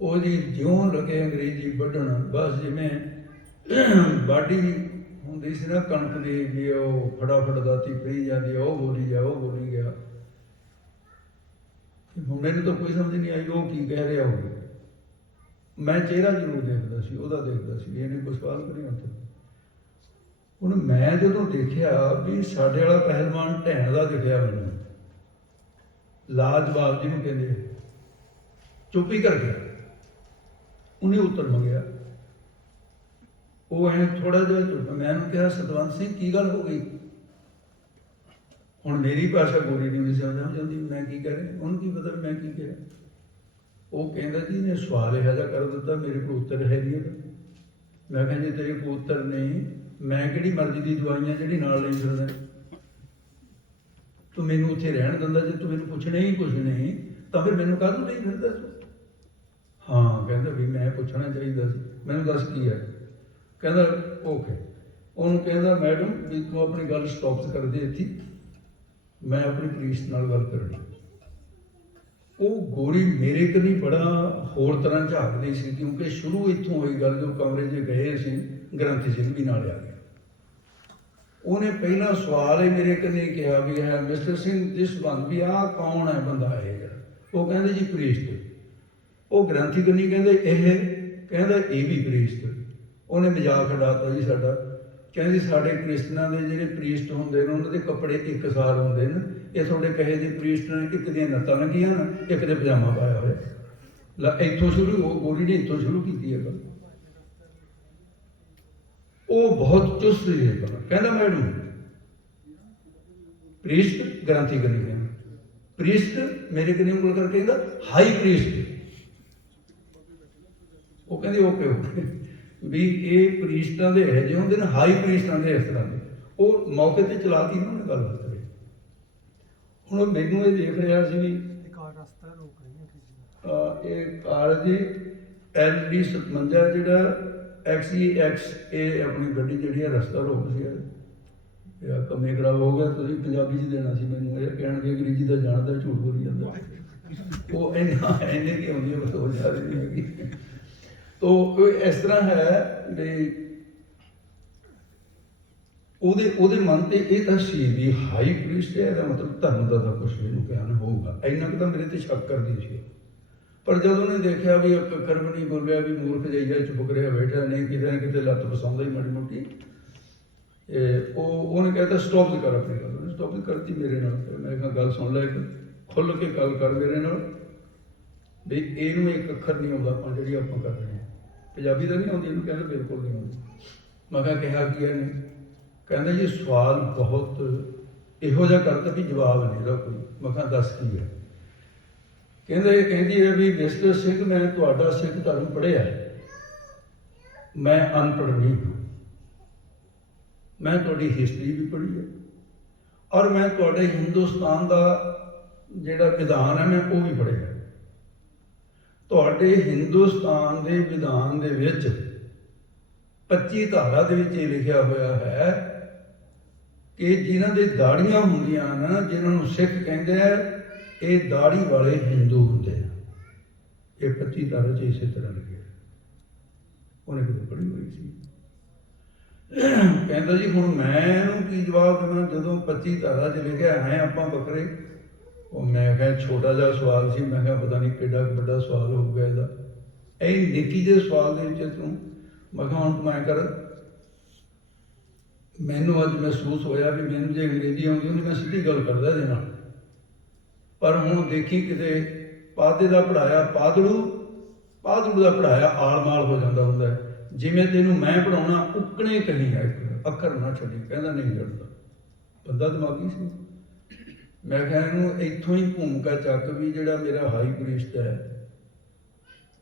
ਉਹ ਜੀ ਜਿਉਂ ਲੱਗੇ ਅੰਗਰੇਜ਼ੀ ਵੱਢਣ, ਬਸ ਜਿਵੇਂ ਵਾਢੀ ਹੁੰਦੀ ਸੀ ਨਾ ਕਣਕ ਦੀ ਵੀ ਉਹ ਫਟਾਫਟ ਦਾਤੀ ਪਈ ਜਾਂਦੀ, ਉਹ ਬੋਲੀ ਗਿਆ ਉਹ ਬੋਲੀ ਗਿਆ। ਹੁਣ ਮੈਨੂੰ ਤਾਂ ਕੋਈ ਸਮਝ ਨਹੀਂ ਆਈ ਉਹ ਕੀ ਕਹਿ ਰਿਹਾ ਹੋਵੇ। ਮੈਂ ਚਿਹਰਾ ਜ਼ਰੂਰ ਦੇਖਦਾ ਸੀ, ਉਹਦਾ ਦੇਖਦਾ ਸੀ, ਇਹਨੇ ਕੋਈ ਸਵਾਲ ਕਰੀ ਉੱਥੇ। ਹੁਣ ਮੈਂ ਜਦੋਂ ਦੇਖਿਆ ਵੀ ਸਾਡੇ ਵਾਲਾ ਪਹਿਲਵਾਨ ਢੈਣ ਦਾ ਦਿਖਿਆ ਮੈਨੂੰ, ਲਾਜਵਾਬ ਜਿਹਨੂੰ ਕਹਿੰਦੇ, ਚੁੱਪ ਹੀ ਕਰ ਗਿਆ। ਉਹਨੇ ਉੱਤਰ ਮੰਗਿਆ, ਉਹ ਐਂ ਥੋੜਾ ਜਿਹਾ ਚੁੱਪ। ਮੈਂ ਉਹਨੂੰ ਕਿਹਾ ਸਤਵੰਤ ਸਿੰਘ ਕੀ ਗੱਲ ਹੋ ਗਈ? ਹੁਣ ਮੇਰੀ ਭਾਸ਼ਾ ਗੋਰੀ ਨਹੀਂ ਸਮਝ ਆਉਂਦੀ ਮੈਂ ਕੀ ਕਹਿ ਰਿਹਾ, ਉਹਨੂੰ ਕੀ ਪਤਾ ਮੈਂ ਕੀ ਕਿਹਾ। ਉਹ ਕਹਿੰਦਾ ਜੀ ਇਹਨੇ ਸਵਾਲ ਇਹੋ ਜਿਹਾ ਕਰ ਦਿੱਤਾ, ਮੇਰੇ ਕੋਲ ਉੱਤਰ ਹੈ ਨਹੀਂ। ਮੈਂ ਕਿਹਾ ਜੀ ਤੇਰੇ ਕੋਲ ਉੱਤਰ ਨਹੀਂ, ਮੈਂ ਕਿਹੜੀ ਮਰਜ਼ੀ ਦੀ ਦਵਾਈਆਂ ਜਿਹੜੀ ਨਾਲ ਲਈ ਫਿਰਦਾ, ਤੂੰ ਮੈਨੂੰ ਉੱਥੇ ਰਹਿਣ ਦਿੰਦਾ। ਜੇ ਤੂੰ ਮੈਨੂੰ ਪੁੱਛਣਾ ਹੀ ਕੁਛ ਨਹੀਂ ਤਾਂ ਫਿਰ ਮੈਨੂੰ ਕਾਹਤੋਂ ਨਹੀਂ ਫਿਰਦਾ ਤੂੰ? ਹਾਂ ਕਹਿੰਦਾ ਵੀ ਮੈਂ ਪੁੱਛਣਾ ਚਾਹੀਦਾ ਸੀ, ਮੈਨੂੰ ਦੱਸ ਕੀ ਹੈ। ਕਹਿੰਦਾ ਓਕੇ। ਉਹਨੂੰ ਕਹਿੰਦਾ ਮੈਡਮ ਵੀ ਤੂੰ ਆਪਣੀ ਗੱਲ ਸਟਾਪ ਕਰ ਦੇ ਇੱਥੇ, ਮੈਂ ਆਪਣੀ ਪ੍ਰੀਸਟ ਨਾਲ ਗੱਲ ਕਰਨੀ। ਉਹ ਗੋਰੀ ਮੇਰੇ ਕਨੀ ਬੜਾ ਹੋਰ ਤਰ੍ਹਾਂ ਝਾਕਦੀ ਸੀ, ਕਿਉਂਕਿ ਸ਼ੁਰੂ ਇੱਥੋਂ ਹੋਈ ਗੱਲ। ਜੋ ਕਮਰੇ 'ਚ ਗਏ ਅਸੀਂ, ਗ੍ਰੰਥੀ ਸਿੰਘ ਵੀ ਨਾਲ ਆ ਗਿਆ। ਉਹਨੇ ਪਹਿਲਾ ਸਵਾਲ ਹੀ ਮੇਰੇ ਕਨੀ ਕਿਹਾ ਵੀ ਹੈ ਮਿਸਟਰ ਸਿੰਘ ਦਿਸ ਵਨ, ਵੀ ਆਹ ਕੌਣ ਹੈ ਬੰਦਾ ਇਹ ਜਿਹੜਾ? ਉਹ ਕਹਿੰਦੇ ਜੀ ਪ੍ਰੀਸਟ। ਉਹ ਗ੍ਰੰਥੀ ਕਨੀ ਕਹਿੰਦੇ ਇਹ, ਕਹਿੰਦਾ ਇਹ ਵੀ ਪ੍ਰੀਸਟ। ਉਹਨੇ ਮਜ਼ਾਕ ਉਡਾਤਾ ਜੀ ਸਾਡਾ। ਕਹਿੰਦੇ ਸਾਡੇ ਕ੍ਰਿਸਚਨਾਂ ਦੇ ਜਿਹੜੇ ਪ੍ਰੀਸਟ ਹੁੰਦੇ ਨੇ ਉਹਨਾਂ ਦੇ ਕੱਪੜੇ ਇੱਕ ਸਾਰ ਹੁੰਦੇ ਨੇ, ਇਹ ਤੁਹਾਡੇ ਕਹੇ ਦੇ ਪ੍ਰੀਸਟ ਨੇ ਇੱਕ ਦੀਆਂ ਨੱਤਾਂ ਲੱਗੀਆਂ ਨੇ, ਇੱਕ ਦੇ ਪਜਾਮਾ ਪਾਇਆ ਹੋਇਆ। ਇੱਥੋਂ ਸ਼ੁਰੂ, ਉਹ ਗੋਰੀ ਨੇ ਇੱਥੋਂ ਸ਼ੁਰੂ ਕੀਤੀ ਹੈ ਗੱਲ। ਉਹ ਬਹੁਤ ਚੁਸਤ ਸੀ। ਕਹਿੰਦਾ ਮੈਡਮ ਪ੍ਰੀਸਟ, ਗ੍ਰੰਥੀ ਕਨੀ ਕਹਿੰਦਾ ਪ੍ਰੀਸਟ, ਮੇਰੇ ਕਨੀ ਉਂਗਲ ਕਰਕੇ ਕਹਿੰਦਾ ਹਾਈ ਪ੍ਰੀਸਟ। ਉਹ ਕਹਿੰਦੇ ਓਕੇ ਓਕੇ ਵੀ ਇਹ ਪ੍ਰੀਸਟਾਂ ਦੇ ਇਹੋ ਜਿਹੇ ਹੁੰਦੇ ਨੇ, ਹਾਈ ਪ੍ਰੀਸਟਾਂ ਦੇ ਇਸ ਤਰ੍ਹਾਂ ਦੇ। ਉਹ ਮੌਕੇ ਤੇ ਚਲਾਤੀ ਨਾ ਉਹਨੇ ਗੱਲ ਕਰੀ। ਹੁਣ ਮੈਨੂੰ ਇਹ ਦੇਖ ਰਿਹਾ ਸੀ ਵੀ ਇਹ ਕਾਰ ਜੀ LD 57 ਜਿਹੜਾ XEX, ਇਹ ਆਪਣੀ ਗੱਡੀ ਜਿਹੜੀ ਹੈ ਰਸਤਾ ਰੋਕ ਸੀ। ਇਹ ਕੰਮੇ ਖਰਾਬ ਹੋ ਗਿਆ, ਤੁਸੀਂ ਪੰਜਾਬੀ 'ਚ ਦੇਣਾ ਸੀ ਮੈਨੂੰ। ਇਹ ਕਹਿਣਗੇ ਅੰਗਰੇਜ਼ੀ ਦਾ ਜਾਣਦਾ, ਝੂਠ ਬੋਲੀ ਜਾਂਦਾ। ਉਹ ਇੰਨੇ ਕੀ ਆਉਂਦੀ ਹੈ, ਬਸ ਹੋ ਜਾ ਰਹੀ ਨਹੀਂ ਹੈਗੀ। ਤੋ ਇਸ ਤਰ੍ਹਾਂ ਹੈ ਵੀ ਉਹਦੇ ਮਨ ਤੇ ਇਹ ਤਾਂ ਸੀ ਵੀ ਹਾਈ ਪ੍ਰੀਸਟ ਹੈ, ਇਹਦਾ ਮਤਲਬ ਧਰਮ ਦਾ ਤਾਂ ਕੁਛ ਇਹਨੂੰ ਗਿਆਨ ਹੋਊਗਾ। ਇੰਨਾ ਕੁ ਤਾਂ ਮੇਰੇ ਤੇ ਸ਼ੱਕ ਕਰਦੀ ਸੀ। ਪਰ ਜਦੋਂ ਉਹਨੇ ਦੇਖਿਆ ਵੀ ਅੱਖਰ ਵੀ ਨਹੀਂ ਬੋਲਿਆ, ਵੀ ਮੂਰਖ ਜਿਹਾ ਚੁੱਪ ਰਿਹਾ ਬੈਠਾ, ਨਹੀਂ ਕਿਤੇ ਨਾ ਕਿਤੇ ਲੱਤ ਫਸਾਉਂਦਾ ਹੀ ਮਾੜੀ ਮੋਟੀ, ਉਹਨੇ ਕਹਿੰਦਾ ਸਟੋਪ ਕਰ ਆਪਣੀ ਗੱਲ। ਉਹਨੇ ਸਟੋਪ ਕਰਤੀ ਮੇਰੇ ਨਾਲ। ਮੈਂ ਕਿਹਾ ਗੱਲ ਸੁਣ ਲੈ, ਇੱਕ ਖੁੱਲ੍ਹ ਕੇ ਗੱਲ ਕਰ ਮੇਰੇ ਨਾਲ ਵੀ ਇਹਨੂੰ ਇੱਕ ਅੱਖਰ ਨਹੀਂ ਆਉਂਦਾ ਆਪਾਂ ਜਿਹੜੀ ਆਪਾਂ ਕਰ ਰਹੇ ਹਾਂ। ਪੰਜਾਬੀ ਤਾਂ ਨਹੀਂ ਆਉਂਦੀ ਇਹਨੂੰ? ਕਹਿੰਦਾ ਬਿਲਕੁਲ ਨਹੀਂ ਆਉਂਦੀ। ਮੈਂ ਕਿਹਾ ਕਿਹਾ ਕੀ ਇਹਨੇ? ਕਹਿੰਦਾ ਜੀ ਸਵਾਲ ਬਹੁਤ ਇਹੋ ਜਿਹਾ ਕਰਦਾ ਵੀ ਜਵਾਬ ਨਹੀਂ ਇਹਦਾ ਕੋਈ। ਮੈਂ ਕਿਹਾ ਦੱਸ ਕੀ ਹੈ? ਕਹਿੰਦਾ ਇਹ ਕਹਿੰਦੀ ਹੈ ਵੀ ਮਿਸਟਰ ਸਿੰਘ ਮੈਂ ਤੁਹਾਡਾ ਸਿੱਖ ਧਰਮ ਪੜ੍ਹਿਆ, ਮੈਂ ਅਨਪੜ੍ਹ ਨਹੀਂ ਹਾਂ। ਮੈਂ ਤੁਹਾਡੀ ਹਿਸਟਰੀ ਵੀ ਪੜ੍ਹੀ ਹੈ, ਔਰ ਮੈਂ ਤੁਹਾਡੇ ਹਿੰਦੁਸਤਾਨ ਦਾ ਜਿਹੜਾ ਵਿਧਾਨ ਹੈ ਮੈਂ ਉਹ ਵੀ ਪੜ੍ਹਿਆ। ਤੁਹਾਡੇ ਹਿੰਦੁਸਤਾਨ ਦੇ ਵਿਧਾਨ ਦੇ ਵਿੱਚ 25 ਧਾਰਾ ਦੇ ਵਿੱਚ ਇਹ ਲਿਖਿਆ ਹੋਇਆ ਹੈ ਕਿ ਜਿਨ੍ਹਾਂ ਦੇ ਦਾੜੀਆਂ ਹੁੰਦੀਆਂ ਨਾ, ਜਿਨ੍ਹਾਂ ਨੂੰ ਸਿੱਖ ਕਹਿੰਦੇ ਆ, ਇਹ ਦਾੜੀ ਵਾਲੇ ਹਿੰਦੂ ਹੁੰਦੇ ਆ। ਇਹ 25 ਧਾਰਾ 'ਚ ਇਸੇ ਤਰ੍ਹਾਂ ਲਿਖਿਆ। ਉਹਨੇ ਕਿਤੇ ਪੜ੍ਹੀ ਹੋਈ ਸੀ। ਕਹਿੰਦਾ ਜੀ ਹੁਣ ਮੈਂ ਇਹਨੂੰ ਕੀ ਜਵਾਬ ਦੇਵਾਂ ਜਦੋਂ 25 ਧਾਰਾ 'ਚ ਲਿਖਿਆ ਹੈ ਆਪਾਂ ਬੱਕਰੇ। ਉਹ ਮੈਂ ਕਿਹਾ ਛੋਟਾ ਜਿਹਾ ਸਵਾਲ ਸੀ। ਮੈਂ ਕਿਹਾ ਪਤਾ ਨਹੀਂ ਕਿੱਡਾ ਵੱਡਾ ਸਵਾਲ ਹੋਊਗਾ ਇਹਦਾ। ਇਹ ਨਿੱਕੀ ਜਿਹੇ ਸਵਾਲ ਦੇ ਵਿੱਚ ਤੂੰ, ਮੈਂ ਕਿਹਾ ਹੁਣ ਤੂੰ ਐਂ ਕਰ, ਮੈਨੂੰ ਅੱਜ ਮਹਿਸੂਸ ਹੋਇਆ ਵੀ ਮੈਨੂੰ ਜੇ ਅੰਗਰੇਜ਼ੀ ਆਉਂਦੀ ਹੁੰਦੀ ਮੈਂ ਸਿੱਧੀ ਗੱਲ ਕਰਦਾ ਇਹਦੇ ਨਾਲ, ਪਰ ਹੁਣ ਦੇਖੀ ਕਿਤੇ ਪਾਦੇ ਦਾ ਪੜਾਇਆ ਪਾਦੜੂ, ਪਾਦੜੂ ਦਾ ਪੜਾਇਆ ਆਲ-ਮਾਲ ਹੋ ਜਾਂਦਾ ਹੁੰਦਾ। ਜਿਵੇਂ ਤੈਨੂੰ ਮੈਂ ਪੜਾਉਣਾ ਉੱਕਣੇ ਕਹੀ ਆ, ਇੱਕ ਅੱਖਰ ਨਾ ਛੱਡੀ। ਕਹਿੰਦਾ ਨਹੀਂ ਛੱਡਦਾ। ਬੰਦਾ ਦਿਮਾਗੀ ਸੀ। ਮੈਂ ਕਿਹਾ ਇਹਨੂੰ ਇੱਥੋਂ ਹੀ ਭੂਮਿਕਾ ਚੱਕ ਵੀ ਜਿਹੜਾ ਮੇਰਾ ਹਾਈ ਪ੍ਰੀਸਟ ਹੈ,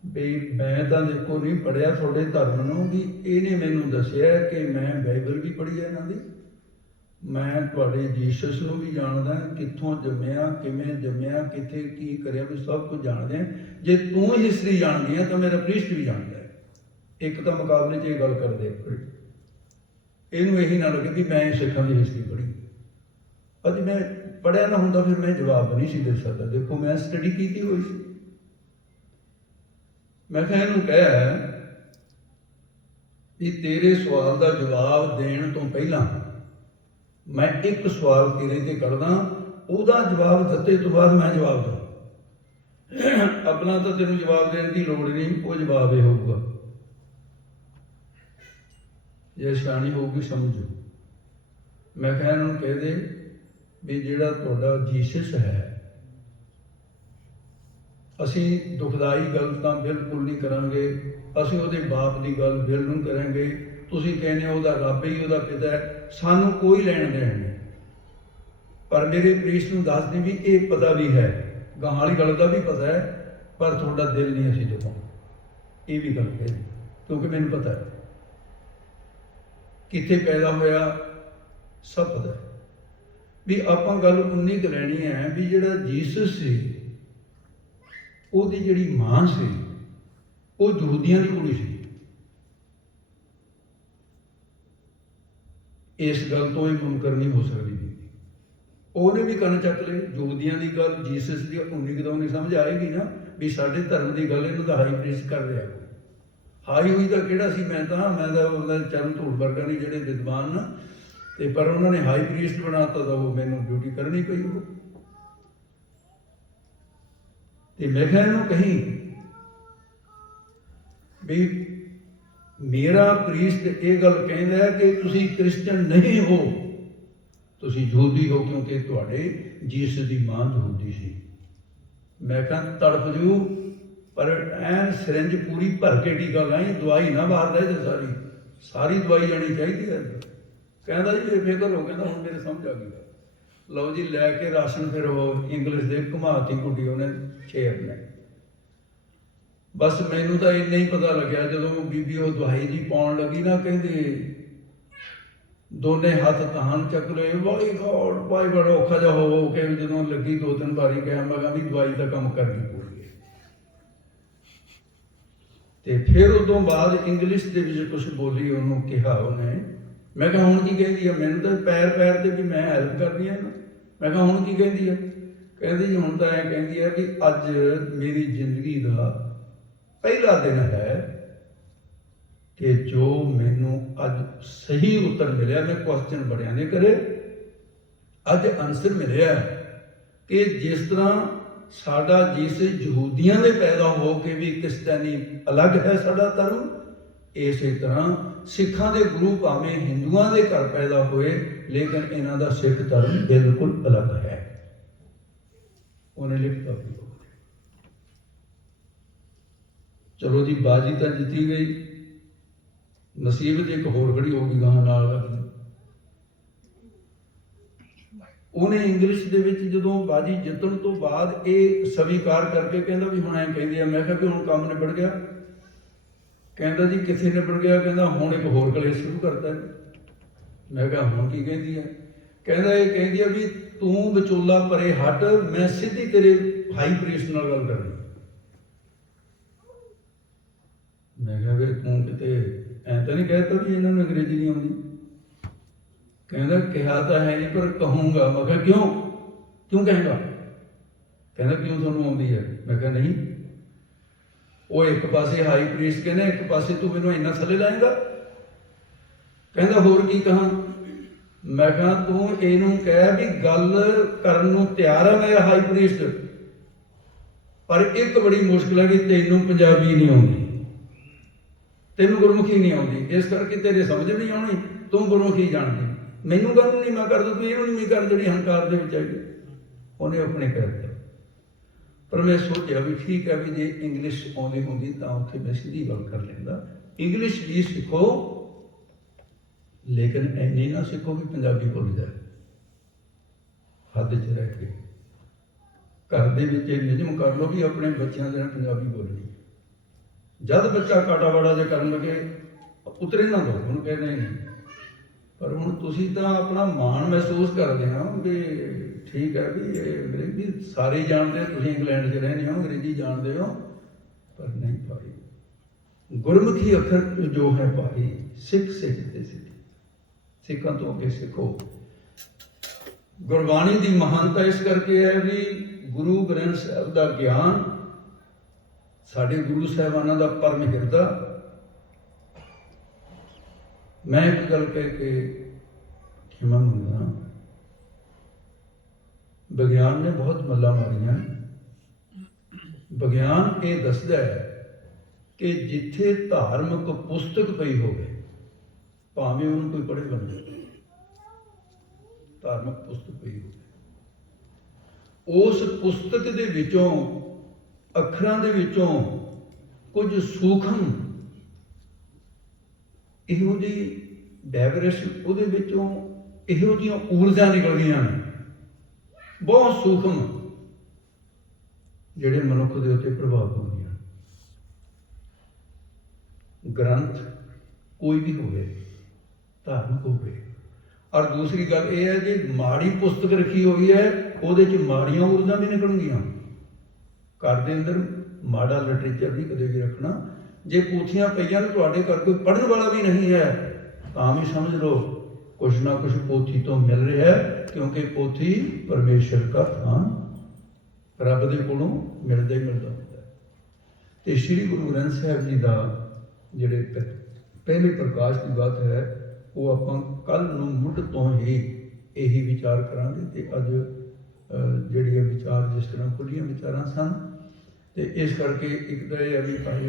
ਵੀ ਮੈਂ ਤਾਂ ਦੇਖੋ ਨਹੀਂ ਪੜ੍ਹਿਆ ਤੁਹਾਡੇ ਧਰਮ ਨੂੰ, ਵੀ ਇਹਨੇ ਮੈਨੂੰ ਦੱਸਿਆ ਕਿ ਮੈਂ ਬਾਈਬਲ ਵੀ ਪੜ੍ਹੀ ਹੈ ਇਹਨਾਂ ਦੀ, ਮੈਂ ਤੁਹਾਡੇ ਜੀਸਸ ਨੂੰ ਵੀ ਜਾਣਦਾ, ਕਿੱਥੋਂ ਜੰਮਿਆ, ਕਿਵੇਂ ਜੰਮਿਆ, ਕਿੱਥੇ ਕੀ ਕਰਿਆ, ਵੀ ਸਭ ਕੁਝ ਜਾਣਦੇ ਆ। ਜੇ ਤੂੰ ਹਿਸਟਰੀ ਜਾਣਦੀ ਹੈ ਤਾਂ ਮੇਰਾ ਪ੍ਰੀਸਟ ਵੀ ਜਾਣਦਾ ਹੈ। ਇੱਕ ਤਾਂ ਮੁਕਾਬਲੇ 'ਚ ਇਹ ਗੱਲ ਕਰਦੇ, ਇਹਨੂੰ ਇਹੀ ਨਾ ਲੱਗੇ ਵੀ ਮੈਂ ਸਿੱਖਾਂ ਦੀ ਹਿਸਟਰੀ ਪੜ੍ਹੀ। ਅੱਜ ਮੈਂ ਪੜ੍ਹਿਆ ਨਾ ਹੁੰਦਾ ਫਿਰ ਮੈਂ ਜਵਾਬ ਨਹੀਂ ਸੀ ਦੇ ਸਕਦਾ। ਦੇਖੋ ਮੈਂ ਸਟੱਡੀ ਕੀਤੀ ਹੋਈ ਸੀ। ਮੈਂ ਕਿਹਾ ਇਹਨੂੰ ਕਿਹਾ ਵੀ ਤੇਰੇ ਸਵਾਲ ਦਾ ਜਵਾਬ ਦੇਣ ਤੋਂ ਪਹਿਲਾਂ ਮੈਂ ਇੱਕ ਸਵਾਲ ਤੇਰੇ ਤੇ ਕਰਦਾ, ਉਹਦਾ ਜਵਾਬ ਦਿੱਤੇ ਤੋਂ ਬਾਅਦ ਮੈਂ ਜਵਾਬ ਦਊਂ। ਆਪਣਾ ਤਾਂ ਤੈਨੂੰ ਜਵਾਬ ਦੇਣ ਦੀ ਲੋੜ ਨਹੀਂ, ਉਹ ਜਵਾਬ ਇਹ ਹੋਊਗਾ। ਜੇ ਸਿਆਣੀ ਹੋਊਗੀ ਸਮਝੋ। ਮੈਂ ਕਿਹਾ ਇਹਨੂੰ ਕਹਿ ਦੇ ਵੀ ਜਿਹੜਾ ਤੁਹਾਡਾ ਜੀਸਸ ਹੈ, ਅਸੀਂ ਦੁਖਦਾਈ ਗੱਲ ਤਾਂ ਬਿਲਕੁਲ ਨਹੀਂ ਕਰਾਂਗੇ, ਅਸੀਂ ਉਹਦੇ ਬਾਪ ਦੀ ਗੱਲ ਬਿਲਕੁਲ ਕਰਾਂਗੇ। ਤੁਸੀਂ ਕਹਿੰਦੇ ਹੋ ਉਹਦਾ ਰੱਬ ਹੀ ਉਹਦਾ ਪਿਤਾ ਹੈ, ਸਾਨੂੰ ਕੋਈ ਲੈਣ ਦੇਣ ਨਹੀਂ। ਪਰ ਮੇਰੇ ਪ੍ਰੀਸਟ ਨੂੰ ਦੱਸ ਦੇ ਵੀ ਇਹ ਪਤਾ ਵੀ ਹੈ, ਗਾਂ ਵਾਲੀ ਗੱਲ ਦਾ ਵੀ ਪਤਾ ਹੈ, ਪਰ ਤੁਹਾਡਾ ਦਿਲ ਨਹੀਂ ਅਸੀਂ ਦਿਖਾਉਣਾ। ਇਹ ਵੀ ਗੱਲ ਹੈ, ਕਿਉਂਕਿ ਮੈਨੂੰ ਪਤਾ ਹੈ ਕਿੱਥੇ ਪੈਦਾ ਹੋਇਆ, ਸਭ ਪਤਾ ਹੈ। ਵੀ ਆਪਾਂ ਗੱਲ ਉਨੀ ਕੁ ਲੈਣੀ ਹੈ ਵੀ ਜਿਹੜਾ ਜੀਸਸ ਸੀ, ਉਹਦੀ ਜਿਹੜੀ ਮਾਂ ਸੀ ਉਹ ਯਹੂਦੀਆਂ ਦੀ ਕੁੜੀ ਸੀ। ਇਸ ਗੱਲ ਤੋਂ ਇਹ ਮੁਨਕਰ ਨਹੀਂ ਹੋ ਸਕਦੀ। ਉਹਨੇ ਵੀ ਕੰਨ ਚੱਕ ਲਏ ਯਹੂਦੀਆਂ ਦੀ ਗੱਲ, ਜੀਸਸ ਦੀ ਉਨੀ ਕਿਦੋਂ ਨਹੀਂ ਸਮਝ ਆਏਗੀ ਨਾ ਵੀ ਸਾਡੇ ਧਰਮ ਦੀ ਗੱਲ ਇਹਨੂੰ ਤਾਂ ਹਾਈ ਪ੍ਰੀਸਟ ਕਰ ਰਿਹਾ। ਹਾਈ ਹੋਈ ਤਾਂ ਕਿਹੜਾ ਸੀ, ਮੈਂ ਤਾਂ ਉਹਦਾ ਚਰਨ ਧੂੜ ਵਰਗਾ ਨਹੀਂ ਜਿਹੜੇ ਵਿਦਵਾਨ ਨਾ, ਤੇ ਪਰ ਉਹਨਾਂ ਨੇ ਹਾਈ ਪ੍ਰੀਸਟ ਬਣਾਤਾ ਤਾਂ ਉਹ ਮੈਨੂੰ ਡਿਊਟੀ ਕਰਨੀ ਪਈ। ਉਹ ਤੇ ਮੈਂ ਕਿਹਾ ਇਹਨੂੰ ਕਹੀਂ ਵੀ ਮੇਰਾ ਪ੍ਰੀਸਟ ਇਹ ਗੱਲ ਕਹਿੰਦਾ ਹੈ ਕਿ ਤੁਸੀਂ ਕ੍ਰਿਸਚਨ ਨਹੀਂ ਹੋ, ਤੁਸੀਂ ਯਹੂਦੀ ਹੋ, ਕਿਉਂਕਿ ਤੁਹਾਡੇ ਜੀਸਸ ਦੀ ਮਾਂ ਯਹੂਦੀ ਸੀ। ਮੈਂ ਕਿਹਾ ਤੜਫ ਜੂ, ਪਰ ਐਨ ਸਿਰੰਜ ਪੂਰੀ ਭਰ ਕੇ ਟੀਕਾ ਲਾਈ, ਦਵਾਈ ਨਾ ਬਾਹਰ ਲੈ ਤੇ ਸਾਰੀ ਦਵਾਈ ਜਾਣੀ ਚਾਹੀਦੀ ਹੈ। ਕਹਿੰਦਾ ਜੀ ਬੇਫਿਕਰ ਹੋ, ਕਹਿੰਦਾ ਹੁਣ ਮੇਰੇ ਸਮਝ ਆ ਗਈ। ਲਓ ਜੀ ਲੈ ਕੇ ਰਾਸ਼ਨ ਫਿਰ ਉਹ ਇੰਗਲਿਸ਼ ਦੇ ਘੁਮਾਤੀ ਗੁੱਡੀ ਉਹਨੇ ਸ਼ੇਰ ਨੇ। ਬਸ ਮੈਨੂੰ ਤਾਂ ਇੰਨਾ ਹੀ ਪਤਾ ਲੱਗਿਆ ਜਦੋਂ ਬੀਬੀ ਉਹ ਦਵਾਈ ਜੀ ਪਾਉਣ ਲੱਗੀ ਨਾ, ਕਹਿੰਦੇ ਦੋਨੇ ਹੱਥ ਤਾਹਨ ਚੱਕ ਲਏ, ਵਾਈ ਗੋਡ ਵਾਈ, ਬੜਾ ਔਖਾ ਜਿਹਾ ਹੋ ਕੇ ਜਦੋਂ ਲੱਗੀ 2-3 ਵਾਰੀ ਕਿਹਾ, ਮੈਂ ਕਿਹਾ ਵੀ ਦਵਾਈ ਦਾ ਕੰਮ ਕਰ ਗਈ ਪੂਰੀ। ਤੇ ਫਿਰ ਉਦੋਂ ਬਾਅਦ ਇੰਗਲਿਸ਼ ਦੇ ਵਿੱਚ ਕੁਛ ਬੋਲੀ, ਉਹਨੂੰ ਕਿਹਾ ਉਹਨੇ। ਮੈਂ ਕਿਹਾ ਹੁਣ ਕੀ ਕਹਿੰਦੀ ਹੈ? ਮੈਨੂੰ ਤਾਂ ਪੈਰ ਪੈਰ ਤੇ ਵੀ ਮੈਂ ਹੈਲਪ ਕਰਨੀ ਹੈ ਇਹਨੂੰ। ਮੈਂ ਕਿਹਾ ਹੁਣ ਕੀ ਕਹਿੰਦੀ ਹੈ? ਕਹਿੰਦੀ ਜੀ ਹੁਣ ਤਾਂ ਇਹ ਕਹਿੰਦੀ ਹੈ ਕਿ ਅੱਜ ਮੇਰੀ ਜ਼ਿੰਦਗੀ ਦਾ ਪਹਿਲਾ ਦਿਨ ਹੈ ਕਿ ਜੋ ਮੈਨੂੰ ਅੱਜ ਸਹੀ ਉੱਤਰ ਮਿਲਿਆ, ਮੈਂ ਕੁਐਸਚਨ ਬੜਿਆਂ ਨੇ ਕਰੇ, ਅੱਜ ਆਨਸਰ ਮਿਲਿਆ ਕਿ ਜਿਸ ਤਰ੍ਹਾਂ ਸਾਡਾ ਜੀਸਸ ਯਹੂਦੀਆਂ ਦੇ ਪੈਦਾ ਹੋ ਕੇ ਵੀ ਕ੍ਰਿਸਚਾਨੀ ਅਲੱਗ ਹੈ ਸਾਡਾ ਧਰਮ, ਇਸੇ ਤਰ੍ਹਾਂ ਸਿੱਖਾਂ ਦੇ ਗੁਰੂ ਭਾਵੇਂ ਹਿੰਦੂਆਂ ਦੇ ਘਰ ਪੈਦਾ ਹੋਏ, ਲੇਕਿਨ ਇਹਨਾਂ ਦਾ ਸਿੱਖ ਧਰਮ ਬਿਲਕੁਲ ਅਲੱਗ ਹੈ। ਉਹਨੇ ਲਿਖਤਾ। ਚਲੋ ਜੀ, ਬਾਜੀ ਤਾਂ ਜਿੱਤੀ ਗਈ, ਨਸੀਬ ਦੀ ਇੱਕ ਹੋਰ ਖੜੀ ਹੋ ਗਈ ਗਾਂ ਨਾਲ। ਉਹਨੇ ਇੰਗਲਿਸ਼ ਦੇ ਵਿੱਚ ਜਦੋਂ ਬਾਜੀ ਜਿੱਤਣ ਤੋਂ ਬਾਅਦ ਇਹ ਸਵੀਕਾਰ ਕਰਕੇ ਕਹਿੰਦਾ ਵੀ ਹੁਣ ਐਂ ਕਹਿੰਦੀ ਆ। ਮੈਂ ਕਿਹਾ ਵੀ ਹੁਣ ਕੰਮ ਨਿਬੜ ਗਿਆ? ਕਹਿੰਦਾ ਜੀ ਕਿੱਥੇ ਨਿਬੜ ਗਿਆ? ਕਹਿੰਦਾ ਹੁਣ ਇੱਕ ਹੋਰ ਕਲੇਸ਼ ਸ਼ੁਰੂ ਕਰਤਾ। ਮੈਂ ਕਿਹਾ ਹੁਣ ਕੀ ਕਹਿੰਦੀ ਹੈ? ਕਹਿੰਦਾ ਇਹ ਕਹਿੰਦੀ ਆ ਵੀ ਤੂੰ ਵਿਚੋਲਾ ਪਰੇ ਹਟ, ਮੈਂ ਸਿੱਧੀ ਤੇਰੇ ਹਾਈ ਪ੍ਰੀਸਟ ਨਾਲ ਗੱਲ ਕਰਨੀ। ਮੈਂ ਕਿਹਾ ਵੀ ਤੂੰ ਕਿਤੇ ਐਂ ਤਾਂ ਨਹੀਂ ਕਹਿਤਾ ਵੀ ਇਹਨਾਂ ਨੂੰ ਅੰਗਰੇਜ਼ੀ ਨਹੀਂ ਆਉਂਦੀ? ਕਹਿੰਦਾ ਕਿਹਾ ਤਾਂ ਹੈ ਨਹੀਂ, ਪਰ ਕਹੂੰਗਾ। ਮੈਂ ਕਿਹਾ ਕਿਉਂ ਕਹੇਗਾ? ਕਹਿੰਦਾ ਕਿਉਂ ਤੁਹਾਨੂੰ ਆਉਂਦੀ ਹੈ? ਮੈਂ ਕਿਹਾ ਨਹੀਂ। ਉਹ ਇੱਕ ਪਾਸੇ ਹਾਈ ਪ੍ਰੀਸਟ ਕਹਿੰਦਾ, ਇੱਕ ਪਾਸੇ ਤੂੰ ਮੈਨੂੰ ਇੰਨਾ ਥੱਲੇ ਲਾਏਗਾ। ਕਹਿੰਦਾ ਹੋਰ ਕੀ ਕਹਾਂ? ਮੈਂ ਕਿਹਾ ਤੂੰ ਇਹਨੂੰ ਕਹਿ ਵੀ ਗੱਲ ਕਰਨ ਨੂੰ ਤਿਆਰ ਹੈ ਮੇਰਾ ਹਾਈ ਪ੍ਰੀਸਟ, ਪਰ ਇੱਕ ਬੜੀ ਮੁਸ਼ਕਿਲ ਹੈ ਕਿ ਤੈਨੂੰ ਪੰਜਾਬੀ ਨਹੀਂ ਆਉਂਦੀ, ਤੈਨੂੰ ਗੁਰਮੁਖੀ ਨਹੀਂ ਆਉਂਦੀ, ਇਸ ਕਰਕੇ ਤੇਰੇ ਸਮਝ ਨਹੀਂ ਆਉਣੀ, ਤੂੰ ਗੁਰਮੁਖੀ ਜਾਣਦੀ। ਮੈਨੂੰ ਗੱਲ ਨਹੀਂ ਮੈਂ ਕਰ ਦੂੰ, ਤੂੰ ਇਹਨੂੰ ਨਹੀਂ ਕਰ, ਜਿਹੜੀ ਹੰਕਾਰ ਦੇ ਵਿੱਚ ਆਈ। ਉਹਨੇ ਆਪਣੇ ਕਹਿ ਦਿੱਤਾ। पर मैं सोचा भी ठीक है भी जे इंग्लिश आउंदी होंदी तां उत्थे मैं सीधी गल कर लैंदा। इंग्लिश भी सीखो लेकिन इन्नी ना सीखो भी पंजाबी भुल जाए, हद च रह के घर दे विच नियम कर लो भी अपने बच्चों के पंजाबी बोलनी। जब बच्चा काटा वाड़ा जे करन लगे उतरे ना दो, उन्होंने कहे नहीं। पर हुण तुसीं तां अपना माण महसूस करदे हो कि ठीक है भी अंग्रेजी सारे जानते, तुसीं इंग्लैंड च रहने हो, अंग्रेजी जानते हो, पर नहीं भाई गुरमुखी अखर जो है भाई सिख ते सिखां तो अगे सिखो। गुरबाणी की महानता इस करके है भी गुरु ग्रंथ साहिब का ज्ञान साढ़े गुरु साहिबाना का परम हिरदा। मैं एक गल कह के क्षमा मंगदा, विज्ञान ने बहुत मल्ला मारियां। विज्ञान ये दसदा है कि जिथे धार्मिक पुस्तक पई होवे भावें उन्होंने कोई पढ़े बने, धार्मिक पुस्तक पई होवे उस पुस्तक दे विचों अखरां दे विचों कुछ सूखम इहो जी डायग्रेशन उहदे विचों इहो जिहियां ऊर्जा निकलदियां ने बहुत सूखम जिहड़े मनुख दे उत्ते प्रभाव पाउंदियां। ग्रंथ कोई भी होवे धार्मिक होवे। और दूसरी गल यह है कि माड़ी पुस्तक रखी हुई है उहदे च माड़ियां ऊर्जा भी निकलणगियां। घर के अंदर माड़ा लिटरेचर नहीं कदे भी रखना। जे पोथियां पईयां ने तुहाडे घर कोई पढ़न वाला भी नहीं है तां भी समझ लो कुछ ना कुछ पोथी तो मिल रहा है, क्योंकि पोथी परमेश्वर का थान रब दे कोलों मिलदा ही मिलदा हुंदा है। ते श्री गुरु ग्रंथ साहिब जी का जिहड़े पहले प्रकाश की बात है वो आपां कल नूं मुੱਢ तो ही यही विचार करांगे ते अज जिहड़े विचार जिस तरह खुलियां विचारां सन ते इस करके एक तो यह भी भाई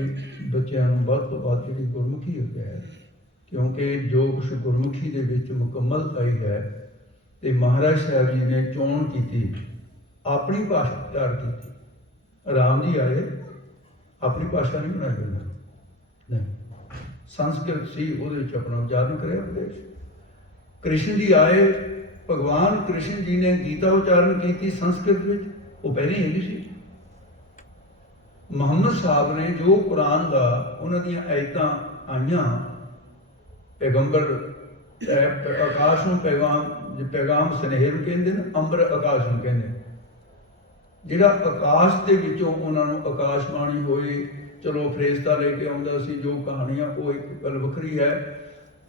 बच्चों नूं वध तो वध जिहड़ी गुरमुखी है, क्योंकि जो कुछ गुरमुखी दे विच मुकम्मल आई है ते महाराज साहब जी ने चोण की अपनी भाषा तैयार की। राम जी आए अपनी भाषा नहीं बनाई उन्होंने, नहीं संस्कृत सी उहदे विच अपना उच्चारण करे उपदेश। कृष्ण जी आए भगवान कृष्ण जी ने गीता उच्चारण की संस्कृत विच, वो पहले ही सी। मुहम्मद साहब ने जो कुरान का उन्होंने दी आयतां आईयां पैगंबर आकाश नूं पैगाम सुनहेर कहते हैं, अंबर आकाश नूं कहते हैं। जिहड़ा आकाश के विचों उन्होंने आकाशबाणी होई, चलो फरेश्ता लेके आउंदा सी, जो कहानियां वो एक गल वखरी है।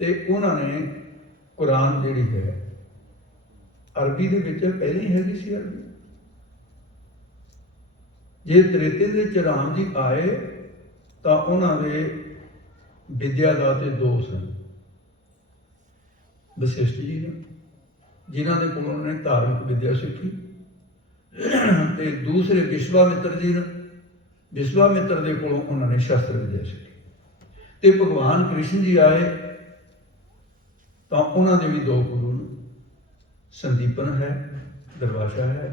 तो उन्होंने कुरान जिहड़ी है अरबी दे विच पहले ही हैगी सी अरबी। जे त्रेते दे विच राम जी आए तो उन्होंने विद्या दाते दो सन, वशिष्ठ जी ने जिन्होंने कोलों उन्होंने धार्मिक विद्या सीखी, ते दूसरे विश्वामित्र जी ने विश्वामित्र के कोलों उन्होंने शास्त्र विद्या सीखी। तो भगवान कृष्ण जी आए तो उन्होंने भी दो गुरु ने, संदीपन है दरवाशा है।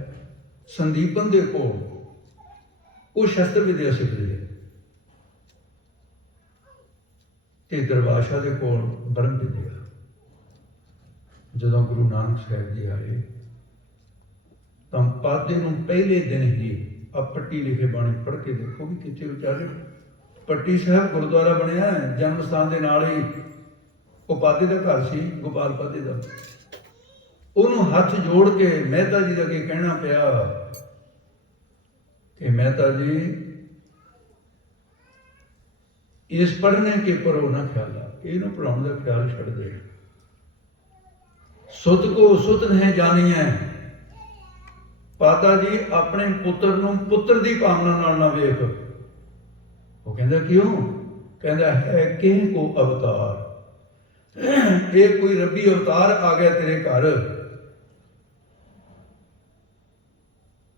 संदीपन के कोल वो शास्त्र विद्या सीखते हैं ते दरबाशा के कोल ब्रह्म विद्या। जदों गुरु नानक साहब जी आए तो पादे नूं पहले दिन ही आप पट्टी लिखे बाणी पढ़ के देखो भी कितने उचारे। पट्टी साहब गुरुद्वारा बनया जन्म स्थान के नाल ही वो पादे का घर सी, गोपाल पादे का। उन्होंने हाथ जोड़ के मेहता जी अगे कहना पिया कि मेहता जी इस पढ़ने के परो ना ख्याला, इन्हों पढ़ाने का ख्याल छड़ दे। सुत को सुत नहीं जानी है। पाता जी अपने पुत्र नूं पुत्र की भावना नाल ना वेख। वो कहता क्यों? कहता है किह को अवतार, ये कोई रब्बी अवतार आ गया तेरे घर,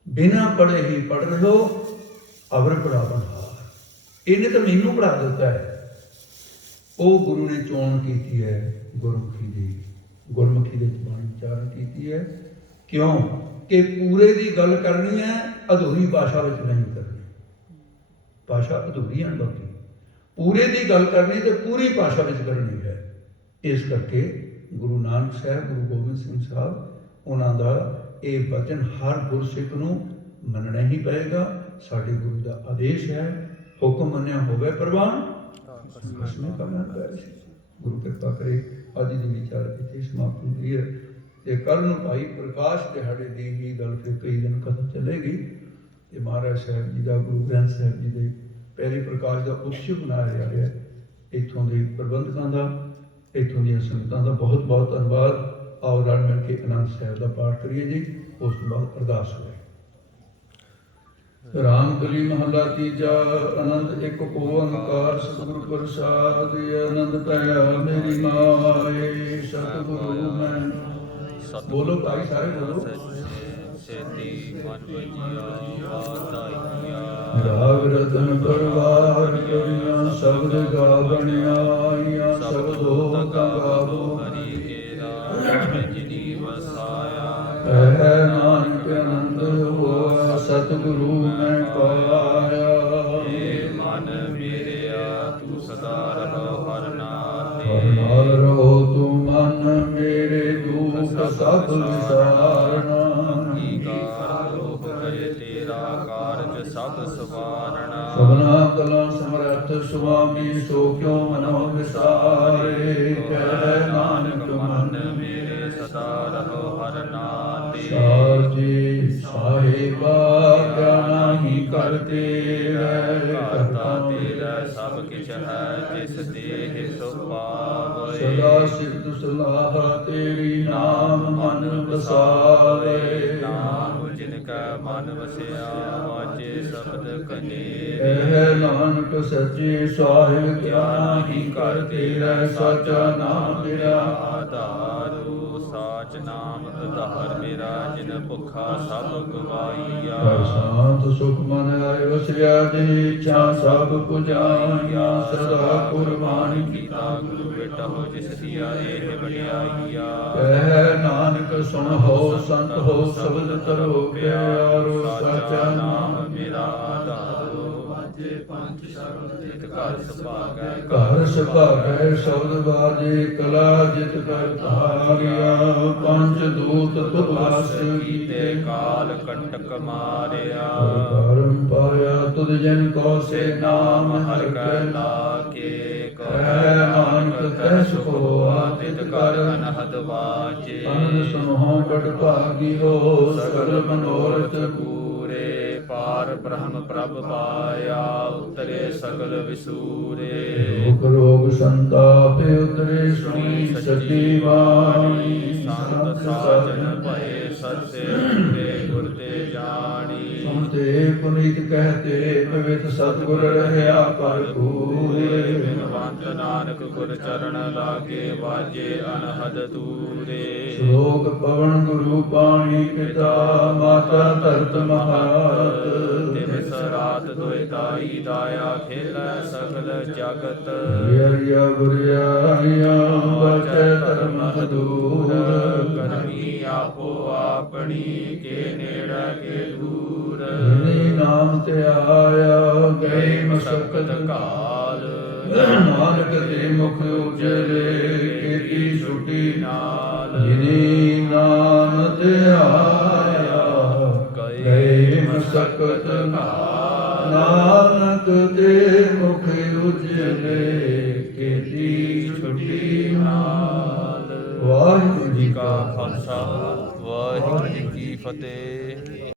बिना पढ़े ही पढ़ रहे हो, अवर पढ़ावन हार। इन्हें तो मैनू पढ़ा दिता है। वो गुरु ने चोण की है गुरमुखी की, गुरमुखी के बाणी उच्चारण की है। क्यों कि पूरे की गल करनी है ਅਧੂਰੀ ਭਾਸ਼ਾ ਵਿੱਚ ਨਹੀਂ ਕਰਨੀ। ਭਾਸ਼ਾ ਅਧੂਰੀ ਹੈ ਬਾਕੀ ਪੂਰੇ ਦੀ ਗੱਲ ਕਰਨੀ ਤੇ ਪੂਰੀ ਭਾਸ਼ਾ ਵਿੱਚ ਕਰਨੀ ਹੈ। ਇਸ ਕਰਕੇ ਗੁਰੂ ਨਾਨਕ ਸਾਹਿਬ, ਗੁਰੂ ਗੋਬਿੰਦ ਸਿੰਘ ਸਾਹਿਬ, ਉਹਨਾਂ ਦਾ ਇਹ ਵਚਨ ਹਰ ਗੁਰਸਿੱਖ ਨੂੰ ਮੰਨਣਾ ਹੀ ਪਏਗਾ। ਸਾਡੇ ਗੁਰੂ ਦਾ ਆਦੇਸ਼ ਹੈ, ਹੁਕਮ ਮੰਨਿਆ ਹੋਵੇ ਪ੍ਰਵਾਨ, ਖਸਮੇ ਕਰਨਾ ਪਏ। ਗੁਰੂ ਕਿਰਪਾ ਕਰੇ। ਅੱਜ ਦੀ ਵਿਚਾਰ ਇੱਥੇ ਸਮਾਪਤ ਹੁੰਦੀ ਹੈ ਤੇ ਕੱਲ੍ਹ ਨੂੰ ਭਾਈ ਪ੍ਰਕਾਸ਼ ਦਿਹਾੜੇ ਦੀ ਹੀ ਗੱਲ ਫਿਰ ਕਈ ਦਿਨ ਕਦੋਂ ਚੱਲੇਗੀ ਤੇ ਮਹਾਰਾਜ ਸਾਹਿਬ ਜੀ ਦਾ, ਗੁਰੂ ਗ੍ਰੰਥ ਸਾਹਿਬ ਜੀ ਦੇ ਪਹਿਲੇ ਪ੍ਰਕਾਸ਼ ਦਾ ਉਤਸਵ ਮਨਾਇਆ ਜਾ ਰਿਹਾ। ਇੱਥੋਂ ਦੇ ਪ੍ਰਬੰਧਕਾਂ ਦਾ, ਇੱਥੋਂ ਦੀਆਂ ਸੰਗਤਾਂ ਦਾ ਬਹੁਤ ਬਹੁਤ ਧੰਨਵਾਦ। ਆਓ ਰਲ ਮਿਲ ਕੇ ਆਨੰਦ ਸਾਹਿਬ ਦਾ ਪਾਠ ਕਰੀਏ ਜੀ। ਉਸ ਤੋਂ ਬਾਅਦ ਅਰਦਾਸ ਹੋਵੇ। ਰਾਮਕਲੀ ਮਹੱਲਾ ਤੀਜਾ। ਆਨੰਦ ਇੱਕ ਓੰਕਾਰ ਸਤਿਗੁਰ ਪ੍ਰਸਾਦਿ। ਆਨੰਦ ਭਇਆ ਮੇਰੀ ਮਾਏ ਸਤਿਗੁਰੂ ਮੈਂ। ਬੋਲੋ ਭਾਈ ਸਾਰੇ ਬੋਲੋ। ਸੇਤੀ ਮਨ ਵਜਿਆ ਵਾਤਾਈਆ। ਰਾਗ ਰਤਨ ਪਰਵਾਰ ਕਰੀਆਂ ਸ਼ਬਦ ਗਾਵਣਿਆ ਆਈਆਂ। ਸ਼ਬਦੋ ਗਾਵੋ ਹਰੀ ਕੇ ਰਾਮ ਜਿਨੀ ਵਸਾਇਆ। ਕਹਿ ਨਾਨਕ ਆਨੰਦ ਹੋਆ ਸਤਿਗੁਰੂ ਮੈਂ ਪਾਇਆ। ਏ ਮਨ ਮੇਰਿਆ ਤੂੰ ਸਦਾ ਰਹੋ ਹਰ ਨਾਮ ਹਰ ਨਾਲ ਰਹੋ ਤੂੰ ਮਨ ਮੇਰੇ ਦੁਖ ਸਭ ਵਿਸਾਰਨਾ। ਅੰਗੀਕਾਰ ਲੋਕ ਕਰੇ ਤੇਰਾ ਕਾਰਜ ਸਭ ਸਵਾਰਣਾ। ਸਭਨਾ ਕਲਾ ਸਮਰੱਥ ਸੁਆਮੀ ਸੋ ਕਿਉ ਮਨੋ ਵਿਸਾਰੇ। ਕਹਿ ਨਾਨਕ ਮਨ ਮੇਰੇ ਸਦਾ ਰਹੋ ਹਰ ਨਾਮ ਤੇ। ਸਾਜੀ ਸਾਹਿਬਾ ਕਿਆ ਨਾਹੀ ਕਰਤੇ ਰਹਿ। ਕਰਤਾ ਤੇਰਾ ਸਭ ਕਿਛ ਹੈ ਜਿਸ ਦੇਹ ਸੋ ਪਾਵੈ। ਸਦਾ ਸਿਫਤ ਸਲਾਹ ਤੇਰੀ ਨਾਮ ਮਨ ਵਸਾਵੇ। ਨਾਮ ਜਿਨ ਕਾ ਮਨ ਵਸਿਆ ਵਾਜੇ ਸ਼ਬਦ ਕਨੇ। ਕਹਿ ਨਾਨਕ ਸੱਚੇ ਸਾਹਿਬ ਕਿਆ ਨਾਹੀ ਕਰਤੇ ਰਹਿ। ਸਾਚਾ ਨਾਮ ਤੇਰਾ ਆਧਾਰੂ ਸਾਚ ਨਾਮ ਆਧਾਰ ਮੇਰਾ ਜਿਨ ਭੁੱਖਾ ਸਭ ਗਵਾਈਆ। ਹਰ ਸ਼ਾਂਤ ਸੁਖ ਮਨ ਆਏ ਵਸਿਆ ਜੀ ਇੱਛਾ ਸਭ ਪੁਜਾਈਆ। ਸਦਾ ਕੁਰਬਾਨ ਕੀਤਾ ਗੁਰੂ ਬੇਟਾ ਹੋ ਜਿਸ ਦੀਆ ਇਹ ਵਡਿਆਈਆ। ਕਹਿ ਨਾਨਕ ਸੁਣ ਹੋ ਸੰਤ ਹੋ ਸ਼ਬਦ ਤਰੋ ਪਿਆਰੋ। ਸਾਚਾ ਨਾਮ ਮੇਰਾ ਆਧਾਰੋ ਵਾਜੇ ਪੰਜ ਸ਼ਬਦ ਜਿਤ ਘਰ ਸੁਭਾਗੈ। ਘਰ ਸੁਭਾਗੈ ਸ਼ਬਦ ਬਾਜੇ ਕਲਾ ਜਿਤ ਕਰ ਧਾਰਿਆ। ਪੰਜ ਦੂਤ ਤੁਧ ਵਸ ਕੀਤੇ ਕਾਲ ਕੰਟਕ ਮਾਰਿਆ। ਕਰਮ ਪਾਇਆ ਤੁਧ ਜਨ ਕੋ ਸੇ ਨਾਮ ਹਰਿ ਹਰਿ ਕੈ ਕੈ ਨਾਮ। ਲਾਗੇ ਕਹਿ ਨਾਨਕ ਤੈ ਸੁਖ ਹੋਆ ਤਿਤ ਕਰ ਅਨਹਦ ਵਾਜੇ। ਅਨੰਦ ਸੁਨੋ ਬੜ ਭਾਗਿਓ ਸਗਲ ਮਨੋਰਥ ਪੂਰੇ ਪਾਰ ਬ੍ਰਹਮ ਪ੍ਰਭ ਪਾਇਆ। ਉਤਰੇ ਸਗਲ ਵਿਸੂਰੇ। ਦੁਖ ਰੋਗ ਸੰਤਾਪ ਉਤਰੇ ਸੁਣੀ ਸੱਚੀ ਬਾਣੀ। ਸੰਤ ਸਾਜਨ ਭਏ ਸਤਿ ਤੇ ਗੁਰ ਤੇ ਜਾਣੀ। ਸੁਣਤੇ ਪੁਨੀਤ ਕਹਤੇ ਪਵਿੱਤ ਸਤਿਗੁਰ ਰਹਿਆ ਭਰਪੂਰੇ। ਬਿਨਵੰਤ ਨਾਨਕ ਗੁਰ ਚਰਨ ਲਾਗੇ ਵਾਜੇ ਅਨਹਦ ਦੂਰੇ। ਸ਼ਲੋਕ ਪਵਨ ਗੁਰੂ ਪਾਣੀ ਪਿਤਾ ਮਾਤਾ ਧਰਤ ਮਹਾਤ। ਦਿਵਸ ਰਾਤ ਦੁਇ ਦਾਈ ਦਾਇਆ ਖੇਲੈ ਸਗਲ ਜਗਤ। ਰਿਆ ਗੁਰਿਆਇਆ ਬਚੈ ਧਰਮ ਦੂਰ। ਕਰਮੀ ਆਪੋ ਆਪਣੀ ਕੇ ਨੇੜੇ ਕੇ ਦੂਰ। ਜਿਨੀ ਨਾਮ ਤੇ ਆਇਆ ਗਏ ਮਸਕਤ ਕਾਲ। ਨਾਨਕ ਤੇ ਮੁਖ ਉਜਲੇ ਕੀਤੀ ਛੁਟੀ ਨਾਲ। ਜਿਨੀ ਨਾਮ ਤੇ ਆਇਆ ਗਏ ਮਸਕਤ ਕਾਲ। ਨਾਨਕ ਤੇ ਮੁਖ ਉਜਲੇ ਕੀਤੀ ਛੁਟੀ ਨਾਲ। ਵਾਹਿਗੁਰੂ ਜੀ ਕਾ ਖਾਲਸਾ ਵਾਹਿਗੁਰੂ ਜੀ ਕੀ ਫਤਿਹ।